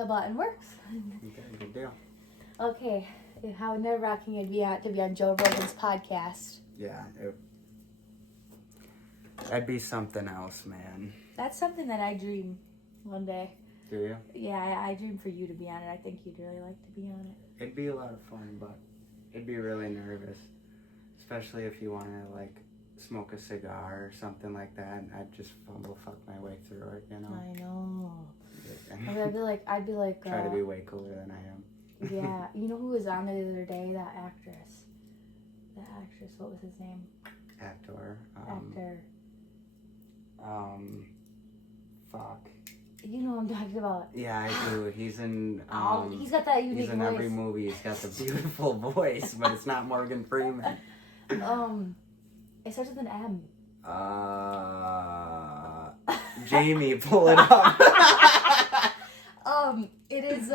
The button works. Okay, good deal. Okay, how nerve-wracking it'd be to be on Joe Rogan's podcast. Yeah, that'd be something else, man. That's something that I dream one day. Do you? Yeah, I dream for you to be on it. I think you'd really like to be on it. It'd be a lot of fun, but it'd be really nervous. Especially if you want to, like, smoke a cigar or something like that, and I'd just fuck my way through it, you know? I know. I'd be like... Try to be way cooler than I am. Yeah, you know who was on there the other day? That actress, what was his name? Actor. Fuck. You know what I'm talking about. Yeah, I do. He's in... he's got that unique voice. He's in every movie. He's got the beautiful voice, but it's not Morgan Freeman. It starts with an M. Jamie, pull it up. It is,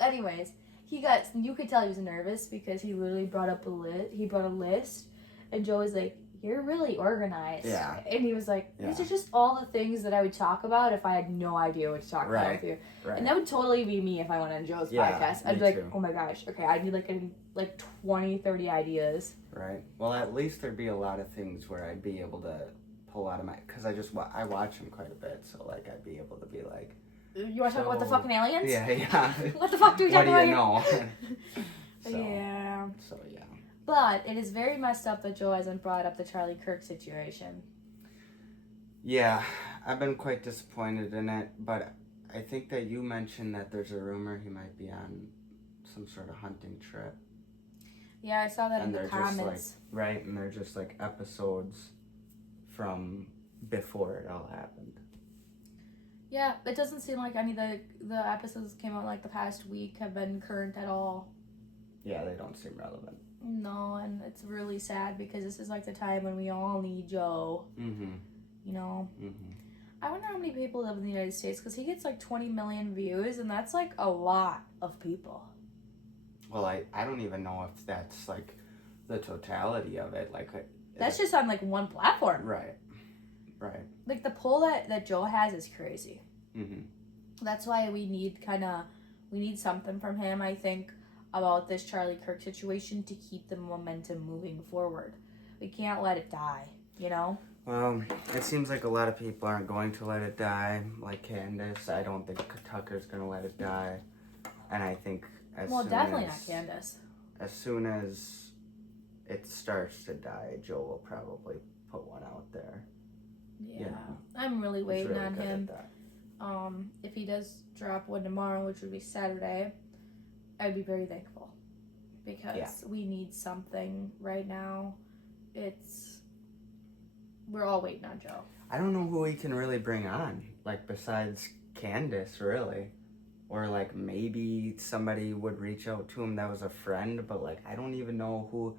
anyways, you could tell he was nervous because he literally brought up a list, and Joe was like, "You're really organized." Yeah. And he was like, "These are just all the things that I would talk about if I had no idea what to talk about with you." Right. And that would totally be me if I went on Joe's podcast. I'd be like, too. "Oh my gosh, okay, I need like 20, 30 ideas." Right. Well, at least there'd be a lot of things where I'd be able to pull out of my... Because I watch him quite a bit, so, like, I'd be able to be like... You want to talk about the fucking aliens? Yeah. What the fuck do we talk about? What do you know? Yeah. So, yeah. But it is very messed up that Joe hasn't brought up the Charlie Kirk situation. Yeah, I've been quite disappointed in it, but I think that you mentioned that there's a rumor he might be on some sort of hunting trip. Yeah, I saw that in the comments. Right, and they're just like episodes from before it all happened. Yeah, it doesn't seem like any of the episodes that came out like the past week have been current at all. Yeah, they don't seem relevant. No, and it's really sad because this is like the time when we all need Joe. Mm-hmm. You know? Mm-hmm. I wonder how many people live in the United States because he gets like 20 million views, and that's like a lot of people. Well, I don't even know if that's like the totality of it. Like that's just on like one platform. Right. Like the pull that Joe has is crazy. Mm-hmm. That's why we need something from him, I think, about this Charlie Kirk situation to keep the momentum moving forward. We can't let it die, you know? Well, it seems like a lot of people aren't going to let it die, like Candace. I don't think Tucker's going to let it die. And I think definitely not Candace. As soon as it starts to die, Joe will probably put one out there. Yeah. You know, I'm really waiting really on him. If he does drop one tomorrow, which would be Saturday, I'd be very thankful. Because we need something right now. We're all waiting on Joe. I don't know who he can really bring on, like, besides Candace, really. Or, like, maybe somebody would reach out to him that was a friend, but, like, I don't even know who...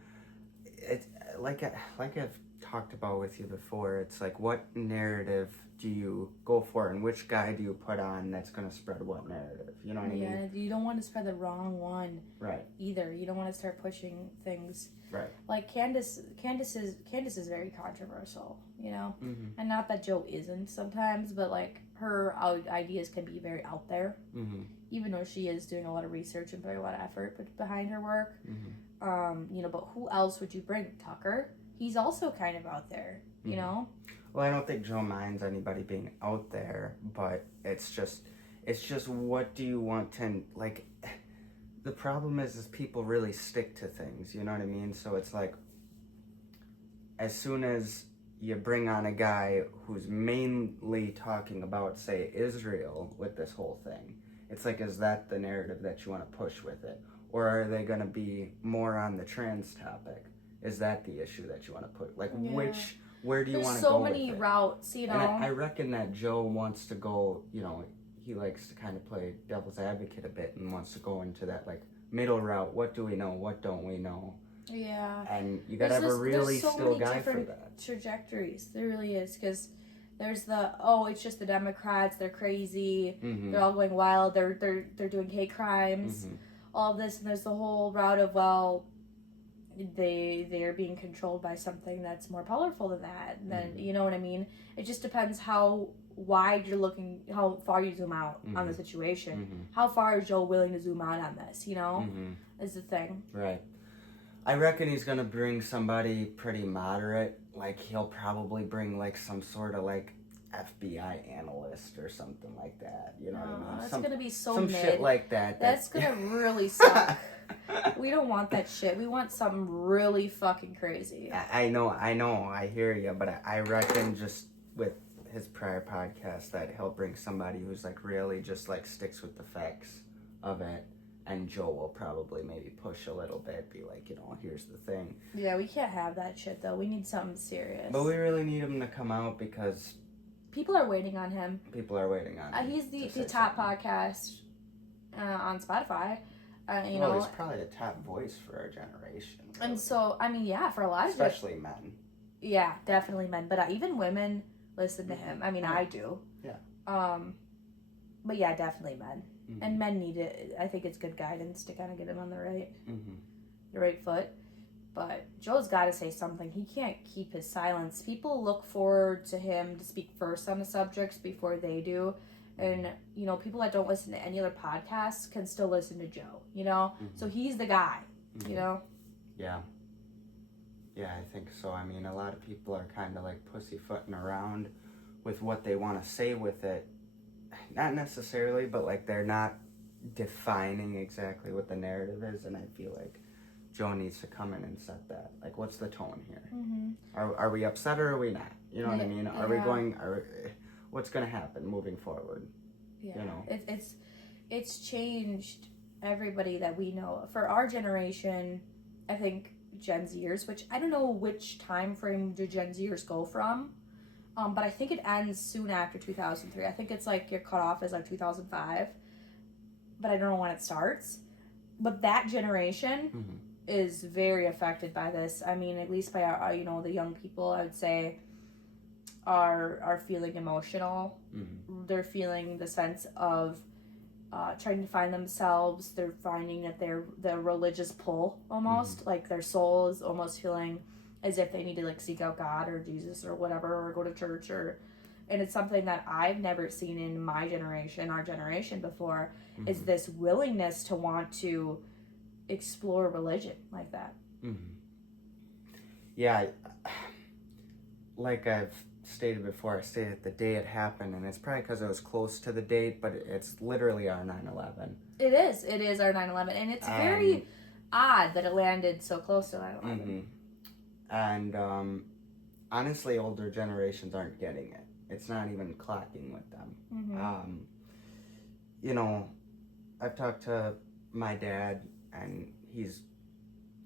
It's like I've talked about with you before, it's like, what narrative do you go for, and which guy do you put on that's going to spread what narrative? You know what I mean? Yeah, you don't want to spread the wrong one. Right. Either. You don't want to start pushing things. Right. Like Candace is very controversial, you know? Mm-hmm. And not that Joe isn't sometimes, but like her ideas can be very out there. Mm-hmm. Even though she is doing a lot of research and putting a lot of effort behind her work. Mm-hmm. You know, but who else would you bring? Tucker? He's also kind of out there, you know? Well, I don't think Joe minds anybody being out there, but it's just what do you want to, like, the problem is people really stick to things, you know what I mean? So it's like, as soon as you bring on a guy who's mainly talking about, say, Israel with this whole thing, it's like, is that the narrative that you want to push with it? Or are they going to be more on the trans topic? Is that the issue that you want to put? Like, where do you want to go with it? There's so many routes, you know? And I reckon that Joe wants to go, you know, he likes to kind of play devil's advocate a bit and wants to go into that, like, middle route. What do we know? What don't we know? Yeah. And you got to have a really still guy for that. Trajectories. There really is, because there's it's just the Democrats. They're crazy. Mm-hmm. They're all going wild. They're doing hate crimes. Mm-hmm. All of this, and there's the whole route of, they are being controlled by something that's more powerful than that. And then, you know what I mean? It just depends wide you're looking, how far you zoom out on the situation. How far is Joe willing to zoom out on this, you know, is the thing. Right. I reckon he's going to bring somebody pretty moderate. Like, he'll probably bring, like, some sort of, like, FBI analyst or something like that. You know what I mean? That's going to be so some mid. shit like that. That's going to really suck. We don't want that shit. We want something really fucking crazy. I know. I hear you. But I reckon just with his prior podcast that he'll bring somebody who's, like, really just, like, sticks with the facts of it. And Joe will probably maybe push a little bit, be like, you know, here's the thing. Yeah, we can't have that shit, though. We need something serious. But we really need him to come out because... people are waiting on him. People are waiting on him. He's the top podcast on Spotify. You know, he's probably the top voice for our generation. Really. And so, I mean, yeah, for a lot of especially men. Yeah, definitely men. But even women listen to him. I mean, I do. Yeah. But yeah, definitely men. And men need it. I think it's good guidance to kind of get him on the right foot. But Joe's got to say something. He can't keep his silence. People look forward to him to speak first on the subjects before they do. And, you know, people that don't listen to any other podcasts can still listen to Joe, you know? So he's the guy, you know? Yeah. Yeah, I think so. I mean, a lot of people are kind of like pussyfooting around with what they want to say with it. Not necessarily, but like they're not defining exactly what the narrative is, and I feel like Joe needs to come in and set that. Like, what's the tone here? Are we upset or are we not? You know what I mean? Are we going? What's going to happen moving forward? Yeah, you know, it's changed everybody that we know. For our generation, I think Gen Zers, which I don't know which time frame do Gen Zers go from. But I think it ends soon after 2003. I think it's like your cutoff is like 2005. But I don't know when it starts. But that generation is very affected by this. I mean, at least by our, you know, the young people, I would say, are feeling emotional. They're feeling the sense of trying to find themselves. They're finding that the religious pull almost. Like their soul is almost feeling as if they need to like seek out God or Jesus or whatever, or go to church, and it's something that I've never seen in my generation, our generation before, is this willingness to want to explore religion like that. Yeah, like I've stated before, I stated the day it happened, and it's probably because it was close to the date, but it's literally our 9/11. It is our 9/11, and it's very odd that it landed so close to 9/11. And honestly, older generations aren't getting it. It's not even clocking with them. You know, I've talked to my dad, and he's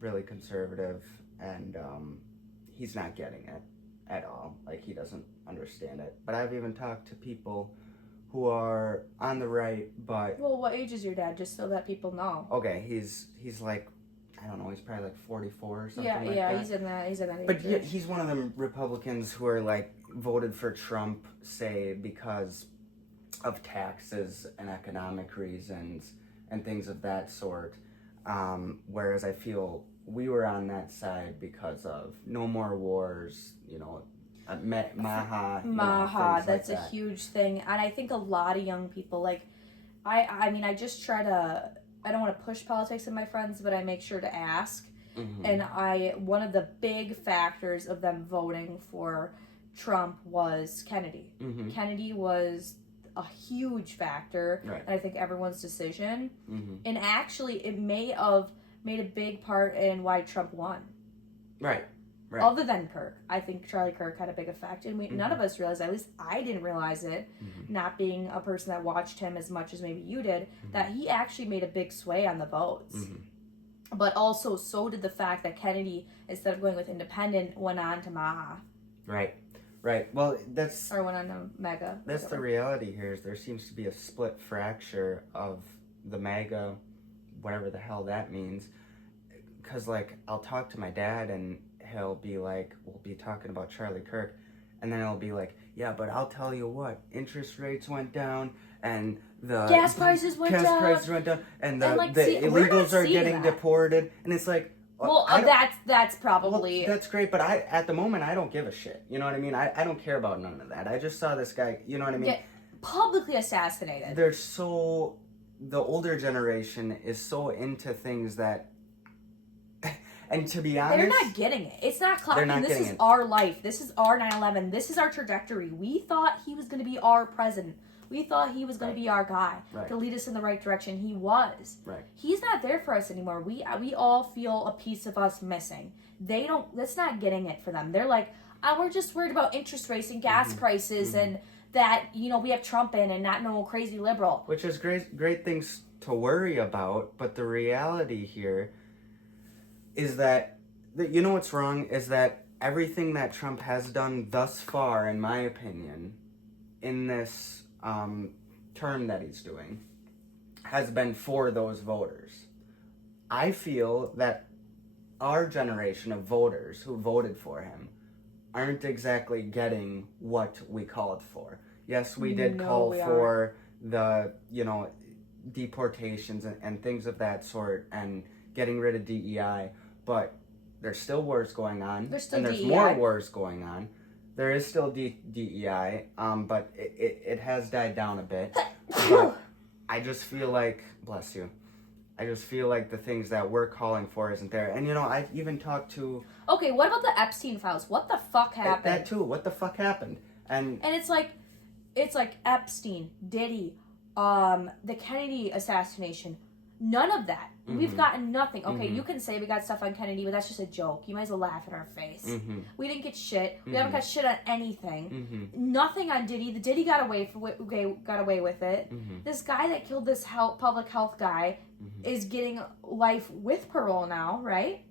really conservative, and he's not getting it at all. Like, he doesn't understand it. But I've even talked to people who are on the right, but... Well, what age is your dad, just so that people know? Okay, he's like... I don't know, he's probably like 44 or something like that. Yeah, he's in that age. But he's one of them Republicans who are like voted for Trump, say, because of taxes and economic reasons and things of that sort. Whereas I feel we were on that side because of no more wars, you know, Maha. That's a huge thing. And I think a lot of young people, like, I mean, I just try to... I don't want to push politics in my friends, but I make sure to ask. And one of the big factors of them voting for Trump was Kennedy. Kennedy was a huge factor, and I think everyone's decision. And actually, it may have made a big part in why Trump won. Right. Other than Kirk, I think Charlie Kirk had a big effect, and none of us realized, at least I didn't realize it, not being a person that watched him as much as maybe you did, that he actually made a big sway on the votes. But also, so did the fact that Kennedy, instead of going with independent, went on to Maha. Right. Well, that's... Or went on to MAGA. That's the reality here, is there seems to be a split fracture of the MAGA, whatever the hell that means. Because, like, I'll talk to my dad, and he'll be like, we'll be talking about Charlie Kirk, and then he'll be like, yeah, but I'll tell you what, interest rates went down, and the gas prices went down, and the illegals are getting deported, and it's like, Well, that's probably... Well, that's great, but at the moment, I don't give a shit. You know what I mean? I don't care about none of that. I just saw this guy, you know what I mean? Get publicly assassinated. The older generation is so into things that, and to be honest... They're not getting it. It's not clocking. This is our life. This is our 9/11. This is our trajectory. We thought he was going to be our president. We thought he was going to be our guy to lead us in the right direction. He was. Right. He's not there for us anymore. We all feel a piece of us missing. They don't. That's not getting it for them. They're like, we're just worried about interest rates and gas prices and that we have Trump in and not no crazy liberal. Which is great things to worry about, but the reality here is that you know what's wrong is that everything that Trump has done thus far, in my opinion, in this term that he's doing has been for those voters. I feel that our generation of voters who voted for him aren't exactly getting what we called for. Yes, we did call for the, deportations and things of that sort and getting rid of DEI, but there's still wars going on. There's more wars going on. There is still DEI, but it has died down a bit. But I just feel like, bless you, I just feel like the things that we're calling for isn't there. And, I've even talked to... Okay, what about the Epstein files? What the fuck happened? That too. What the fuck happened? And it's like Epstein, Diddy, the Kennedy assassination. None of that. We've gotten nothing. Okay, you can say we got stuff on Kennedy, but that's just a joke. You might as well laugh in our face. We didn't get shit. We haven't got shit on anything. Nothing on Diddy. The Diddy got away with it. This guy that killed this public health guy is getting life with parole now, right?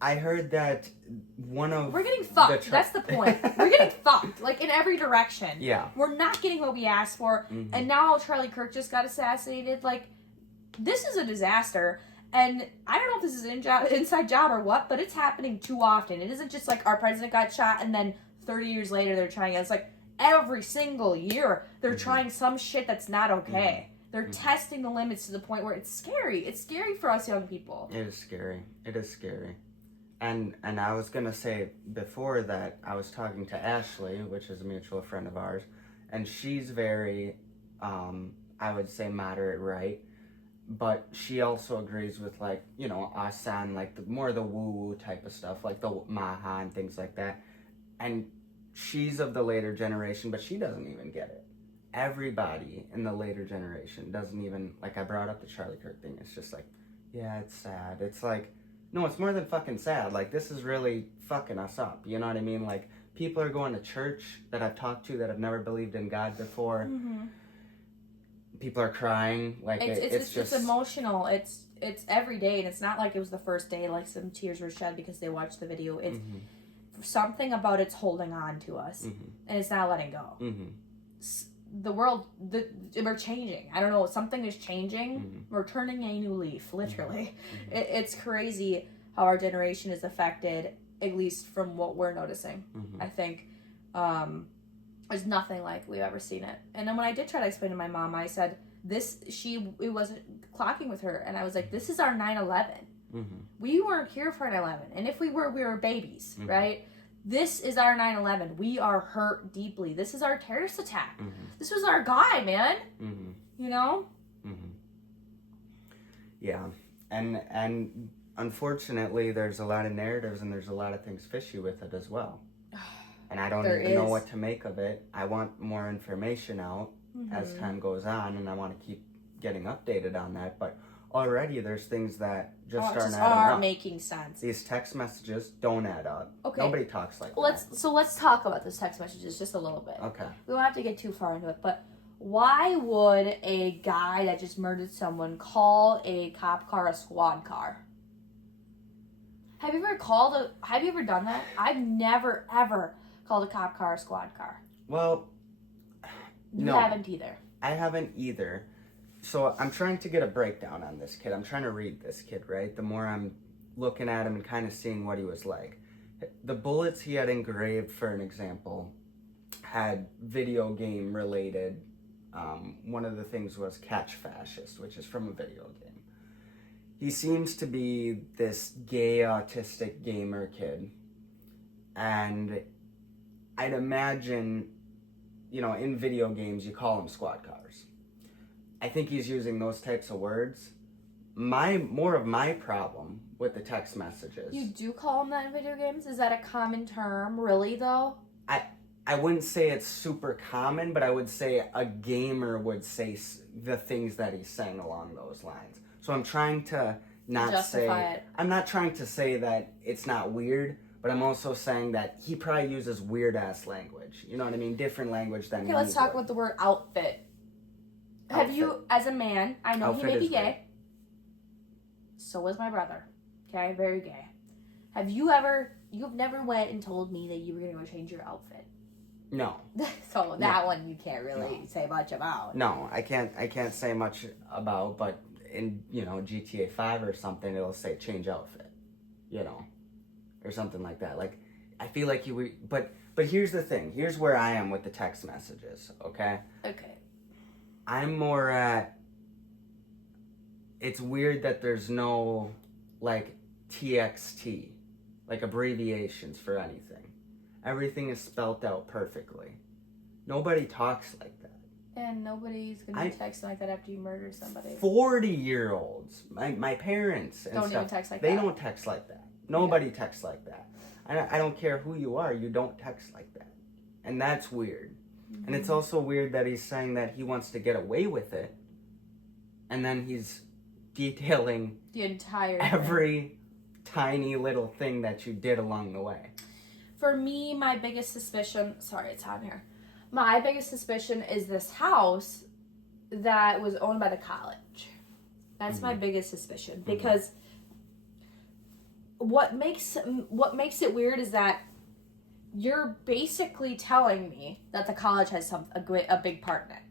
I heard that we're getting fucked. That's the point. We're getting fucked, like in every direction. Yeah. We're not getting what we asked for, and now Charlie Kirk just got assassinated. Like, this is a disaster, and I don't know if this is an inside job or what, but it's happening too often. It isn't just like our president got shot and then 30 years later they're trying it. It's like every single year they're trying some shit that's not okay. They're testing the limits to the point where it's scary. It's scary for us young people. It is scary. It is scary. And I was going to say before that, I was talking to Ashley, which is a mutual friend of ours, and she's very, I would say moderate right. But she also agrees with, like, us on, like, more the woo-woo type of stuff, like the Maha and things like that. And she's of the later generation, but she doesn't even get it. Everybody in the later generation doesn't even, like, I brought up the Charlie Kirk thing. It's just like, yeah, it's sad. It's like, no, it's more than fucking sad. Like, this is really fucking us up. You know what I mean? Like, people are going to church that I've talked to that have never believed in God before. People are crying. Like it's just emotional. It's every day, and it's not like it was the first day. Like some tears were shed because they watched the video. It's something about it's holding on to us, and it's not letting go. The world, we're changing. I don't know. Something is changing. We're turning a new leaf, literally. It's crazy how our generation is affected, at least from what we're noticing. I think. There's nothing like we've ever seen it. And then when I did try to explain to my mom, I said, it wasn't clocking with her. And I was like, this is our 9/11. We weren't here for 9/11. And if we were babies, right? This is our 9/11. We are hurt deeply. This is our terrorist attack. This was our guy, man. You know? Yeah. And unfortunately, there's a lot of narratives and there's a lot of things fishy with it as well. And I don't even know what to make of it. I want more information out as time goes on, and I want to keep getting updated on that. But already there's things that just aren't making sense. These text messages don't add up. Okay. Nobody talks like that. So let's talk about those text messages just a little bit. Okay. We don't have to get too far into it, but why would a guy that just murdered someone call a cop car a squad car? Have you ever done that? I've never, ever called a cop car a squad car. Well, You haven't either. I haven't either. So I'm trying to get a breakdown on this kid. I'm trying to read this kid, right? The more I'm looking at him and kind of seeing what he was like. The bullets he had engraved, for an example, had video game related. One of the things was Catch Fascist, which is from a video game. he seems to be this gay autistic gamer kid, and I'd imagine, in video games you call them squad cars. I think he's using those types of words. More of my problem with the text messages. You do call them that in video games? Is that a common term, really, though? I wouldn't say it's super common, but I would say a gamer would say the things that he's saying along those lines. So I'm trying to not justify say... it. I'm not trying to say that it's not weird, but I'm also saying that he probably uses weird-ass language. You know what I mean? Different language than Okay, let's talk about the word outfit. Have you, as a man, I know he may be gay. Weird. So was my brother. Okay, very gay. You've never went and told me that you were going to go change your outfit? No. So that one you can't really say much about. No, I can't say much about, but in, GTA 5 or something, it'll say change outfit, or something like that. Like, I feel like but here's the thing. Here's where I am with the text messages, okay? Okay. I'm more at, it's weird that there's no, TXT, abbreviations for anything. Everything is spelt out perfectly. Nobody talks like that. And nobody's going to be texting like that after you murder somebody. 40-year-olds, my parents and don't stuff, even text like they that. don't text like that. Nobody texts like that. I don't care who you are, you don't text like that. And that's weird. Mm-hmm. And it's also weird that he's saying that he wants to get away with it. And then he's detailing the entire every tiny little thing that you did along the way. For me, my biggest suspicion... Sorry, it's hot in here. My biggest suspicion is this house that was owned by the college. That's my biggest suspicion. Because what makes it weird is that you're basically telling me that the college has a big part in it.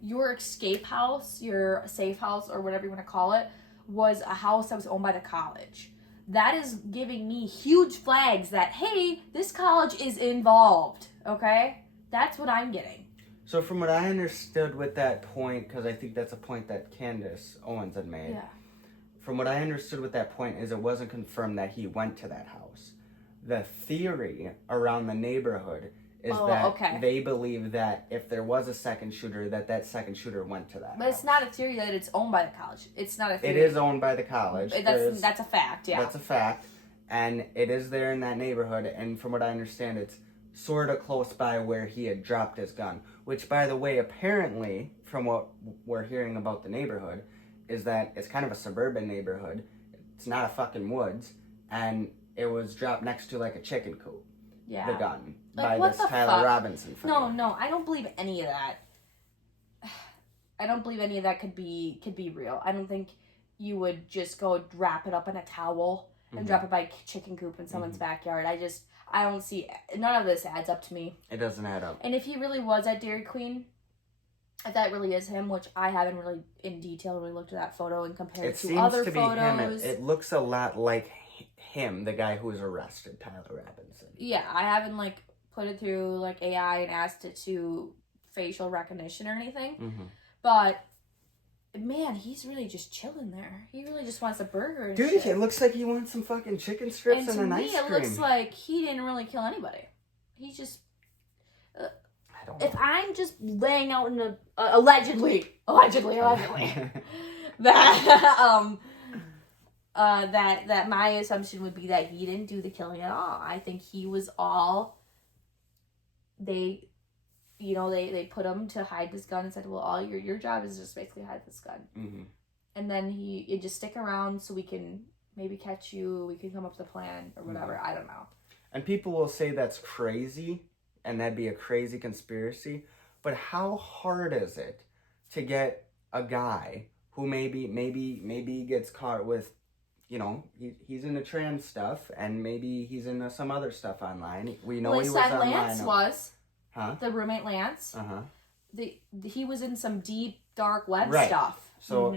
Your escape house, your safe house, or whatever you want to call it, was a house that was owned by the college. That is giving me huge flags that, hey, this college is involved, okay? That's what I'm getting. So from what I understood with that point, because I think that's a point that Candace Owens had made. Yeah. From what I understood with that point is it wasn't confirmed that he went to that house. The theory around the neighborhood is they believe that if there was a second shooter, that second shooter went to that But house. it's not a theory that it's owned by the college. It's not a theory. It is owned by the college. That's a fact, yeah. That's a fact. And it is there in that neighborhood. And from what I understand, it's sort of close by where he had dropped his gun. Which, by the way, apparently, from what we're hearing about the neighborhood, is that it's kind of a suburban neighborhood. It's not a fucking woods. And it was dropped next to, a chicken coop. Yeah. The gun. Like, by this Tyler Robinson fellow. No, I don't believe any of that. I don't believe any of that could be real. I don't think you would just go wrap it up in a towel and drop it by a chicken coop in someone's backyard. I don't see, none of this adds up to me. It doesn't add up. And if he really was at Dairy Queen, if that really is him, which I haven't really in detail really looked at that photo and compared it to other photos. It looks a lot like him, the guy who was arrested, Tyler Robinson. Yeah, I haven't put it through AI and asked it to facial recognition or anything. But man, he's really just chilling there. He really just wants a burger and Dude, shit. it looks like he wants some fucking chicken strips and an ice cream. And to me, it looks like he didn't really kill anybody. He just... I don't know. If I'm just laying out in a... allegedly, that... that my assumption would be that he didn't do the killing at all. I think he was all... They put him to hide this gun and said, well, all your job is just basically hide this gun. And then you just stick around so we can maybe catch you, we can come up with a plan or whatever. I don't know. And people will say that's crazy and that'd be a crazy conspiracy. But how hard is it to get a guy who maybe gets caught with, he's into trans stuff and maybe he's into some other stuff online. We know he was online. Lance was. Huh? The roommate Lance. He was in some deep, dark web right. stuff. So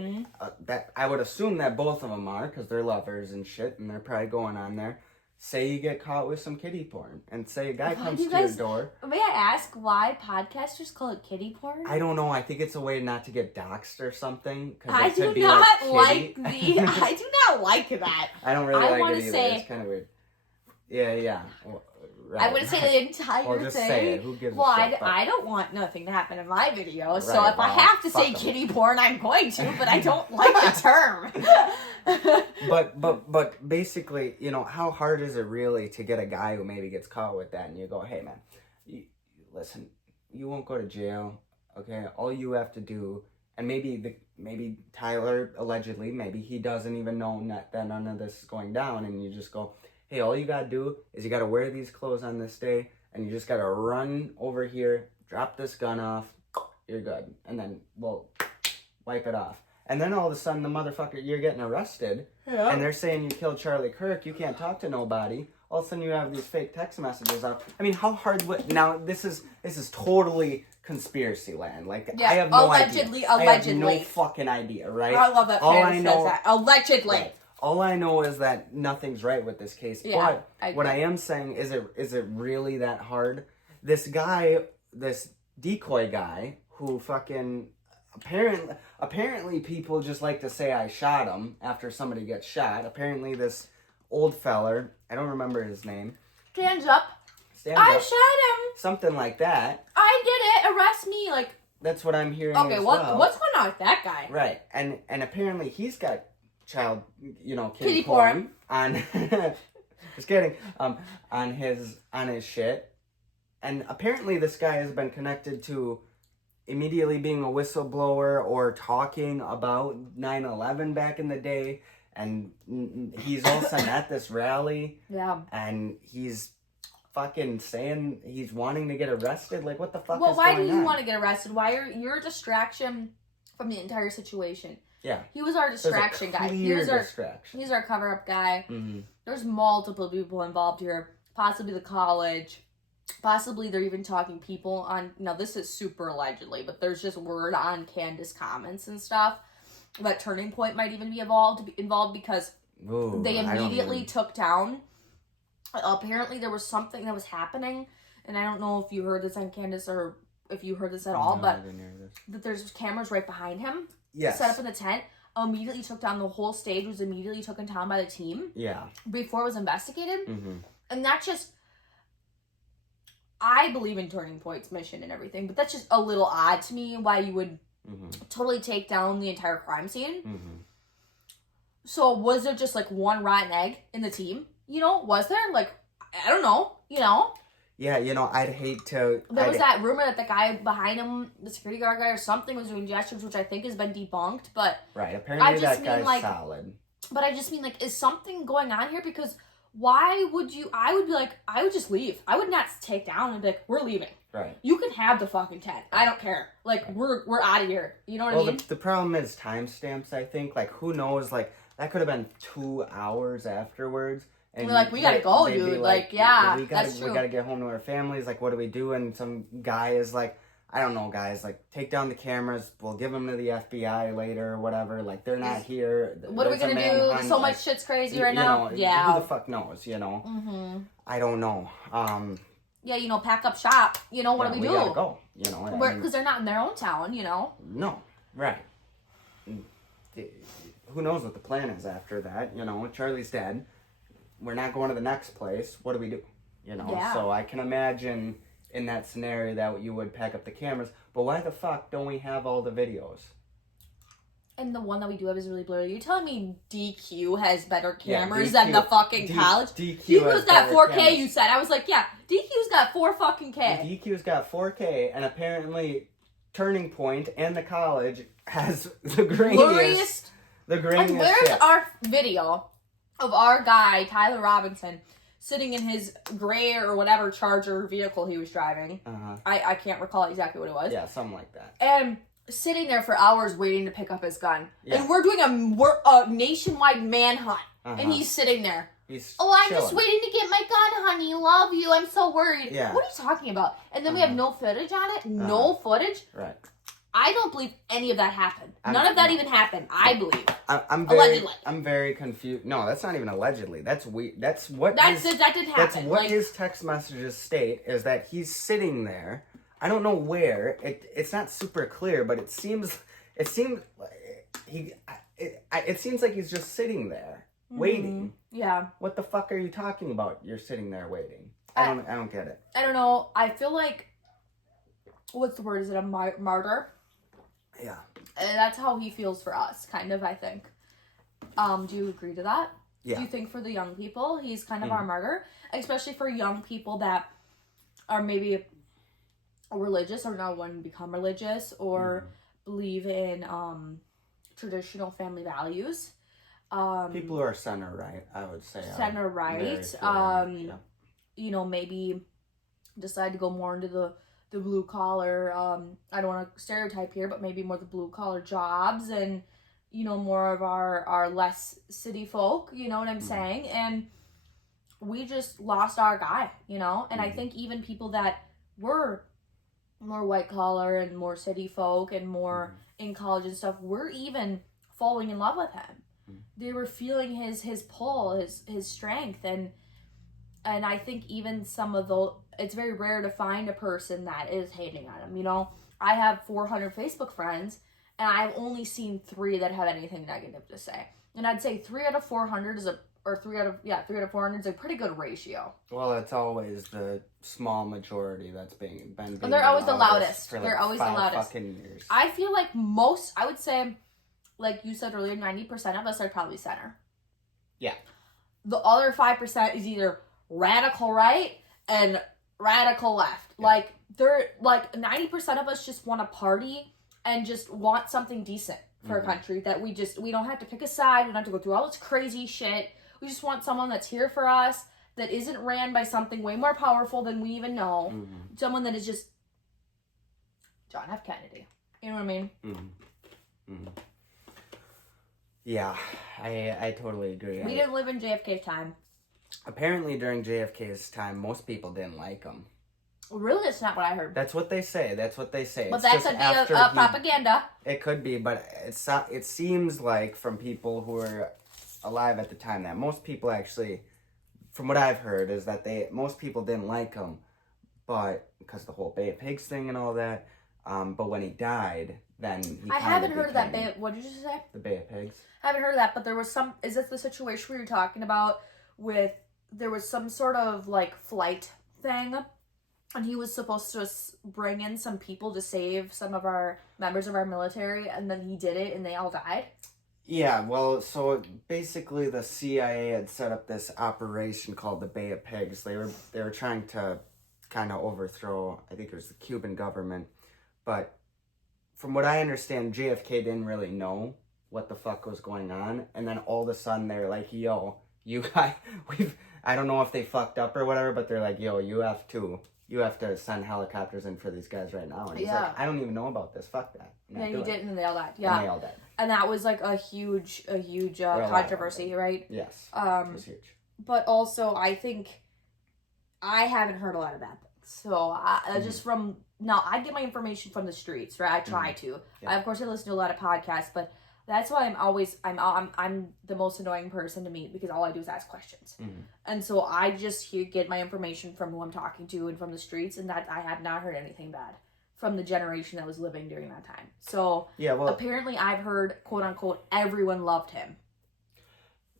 that I would assume that both of them are, because they're lovers and shit, and they're probably going on there. say you get caught with some kiddie porn, and say a guy Why comes do to you guys- your door. May I ask why podcasters call it kiddie porn? I don't know. I think it's a way not to get doxxed or something. I do not like I do not like that. I don't really I like wanna it either. say- It's kind of weird. Yeah. Well, right. I would say the entire Well, just thing. say it. Who gives Well, a shit? I don't want nothing to happen in my video, so Right, if I well, have to fuck say 'em. kiddie porn, I'm going to, but I don't like the term. But basically, you know, how hard is it really to get a guy who maybe gets caught with that, and you go, hey man, listen, you won't go to jail, okay? All you have to do, and maybe Tyler allegedly, maybe he doesn't even know that none of this is going down, and you just go, hey, all you gotta do is you gotta wear these clothes on this day, and you just gotta run over here, drop this gun off, you're good, and then we'll wipe it off. And then all of a sudden, the motherfucker, you're getting arrested, and they're saying you killed Charlie Kirk, you can't talk to nobody. All of a sudden, you have these fake text messages out. I mean, how hard would... Now, this is totally conspiracy land. Like, Yeah, I have no allegedly. idea. I have no fucking idea, right? I love that fan says that. Allegedly. Right. All I know is that nothing's right with this case. Yeah, But what I am saying is it really that hard? This guy, this decoy guy, who fucking... Apparently people just like to say I shot him after somebody gets shot. Apparently this old feller, I don't remember his name. Stands up. Stand I up, shot him. something like that. I did it. Arrest me. Like, That's what I'm hearing okay, as what's well. going on with that guy? Right, and apparently he's got child, kitty Kitty porn on. Just kidding. On his shit, and apparently this guy has been connected to immediately being a whistleblower or talking about 9/11 back in the day, and he's also at this rally. Yeah. And he's fucking saying he's wanting to get arrested. Like, what the fuck Well, is why going do you on? want to get arrested? Why are you're a distraction from the entire situation? Yeah. He was our distraction guy. He was our distraction. he's our cover up guy. Mm-hmm. There's multiple people involved here. Possibly the college. Possibly they're even talking people on. Now this is super allegedly, but there's just word on Candace comments and stuff that Turning Point might even be involved because Ooh, they immediately took down. Apparently there was something that was happening, and I don't know if you heard this on Candace or if you heard this at all, but that there's cameras right behind him. Yes. Set up in the tent. Immediately took down the whole stage. Was immediately taken down by the team. Yeah. Before it was investigated, Mm-hmm. and that just. I believe in Turning Point's mission and everything, but that's just a little odd to me why you would totally take down the entire crime scene. Mm-hmm. So was there just like one rotten egg in the team? Was there? Like, I don't know, Yeah, I'd hate to... There was that rumor that the guy behind him, the security guard guy or something, was doing gestures, which I think has been debunked, but... Right, apparently that guy's like, solid. But I just mean, like, is something going on here? Because why would you... I would be like, I would just leave. I would not take down and be like, we're leaving. Right. You can have the fucking tent. I don't care. Like, we're out of here. You know what I mean? The problem is timestamps, I think. Like, who knows? Like, that could have been 2 hours afterwards. And we're like, we gotta go, they'd be dude. Like, yeah, that's true. We gotta get home to our families. Like, what do we do? And some guy is like, I don't know, guys. Like, take down the cameras. We'll give them to the FBI later or whatever. Like, they're not here. What are we gonna do? So much shit's crazy right now. Yeah. Who the fuck knows? Mm-hmm. I don't know. Yeah, pack up shop. What do we do? We gotta go. Because they're not in their own town. No, right. Who knows what the plan is after that? Charlie's dead. We're not going to the next place. What do we do? Yeah. So I can imagine in that scenario that you would pack up the cameras. But why the fuck don't we have all the videos? And the one that we do have is really blurry. You're telling me DQ has better Yeah, cameras DQ than the fucking college? DQ's got 4K, cameras. you said. I was like, yeah, DQ's got 4 fucking K. DQ's got 4K, and apparently Turning Point and the college has the grainiest. The grainiest. And where's shit. our video of our guy, Tyler Robinson, sitting in his gray or whatever Charger vehicle he was driving? I can't recall exactly what it was. Yeah, something like that. And sitting there for hours waiting to pick up his gun. Yeah. And we're doing a nationwide manhunt. And he's sitting there. I'm just waiting to get my gun, honey. Love you. I'm so worried. Yeah. What are you talking about? And then we have no footage on it. No footage. Right. I don't believe any of that happened. None of that even happened, I believe. Allegedly. I'm very confused. No, that's not even allegedly. That's weird. That didn't happen. That's what his text messages state, is that he's sitting there. I don't know where. It's not super clear, but it seems like he's just sitting there waiting. Yeah. What the fuck are you talking about? You're sitting there waiting. I don't get it. I don't know. I feel like, what's the word? Is it a martyr? Yeah. And that's how he feels for us, kind of, I think. Do you agree to that? Yeah. Do you think for the young people, he's kind of our martyr? Especially for young people that are maybe religious or not wanting to become religious or believe in traditional family values. People who are center right, I would say. Center right. You know, maybe decide to go more into the blue collar, I don't want to stereotype here, but maybe more the blue collar jobs and, you know, more of our less city folk, you know what I'm saying? And we just lost our guy, you know? And I think even people that were more white collar and more city folk and more in college and stuff were even falling in love with him. They were feeling his pull, his strength, and I think even some of it's very rare to find a person that is hating on him, you know? I have 400 Facebook friends, and I've only seen 3 that have anything negative to say. And I'd say 3 out of 400 3 out of 400 is a pretty good ratio. Well, it's always the small majority that's been and they're always the loudest. For they're always the loudest. Fucking years. I feel like I would say, like you said earlier, 90% of us are probably center. Yeah. The other 5% is either radical right and radical left. Yeah. Like, they're like 90% of us just want to party and just want something decent for a country that we don't have to pick a side. We don't have to go through all this crazy shit. We just want someone that's here for us, that isn't ran by something way more powerful than we even know. Someone that is just John F. Kennedy. You know what I mean? Yeah, I totally agree. We didn't live in JFK's time. Apparently, during JFK's time, most people didn't like him. Really? That's not what I heard. That's what they say. But that could be a propaganda. It could be, but it seems like from people who were alive at the time that most people actually, from what I've heard, is that most people didn't like him, but because the whole Bay of Pigs thing and all that. But when he died, then I haven't heard of that Bay. What did you say? The Bay of Pigs. I haven't heard of that, but there was some. Is this the situation where you're talking about with? There was some sort of like flight thing, and he was supposed to bring in some people to save some of our members of our military, and then he did it, and they all died. Yeah, well, so basically the CIA had set up this operation called the Bay of Pigs. They were trying to kind of overthrow, I think it was the Cuban government, but from what I understand, JFK didn't really know what the fuck was going on, and then all of a sudden they're like, yo, you guys, I don't know if they fucked up or whatever, but they're like, yo, you have to send helicopters in for these guys right now. And he's like, I don't even know about this. Fuck that. Yeah, you didn't, and they all died. Yeah. And they all died. And that was like a huge controversy, right? Yes. It was huge. But also, I think I haven't heard a lot of bad things. So just from now, I get my information from the streets, right? I try to. Yeah. Of course, I listen to a lot of podcasts, but that's why I'm the most annoying person to meet, because all I do is ask questions. And so I just get my information from who I'm talking to and from the streets, and that I have not heard anything bad from the generation that was living during that time. So yeah, well, apparently I've heard, quote unquote, everyone loved him.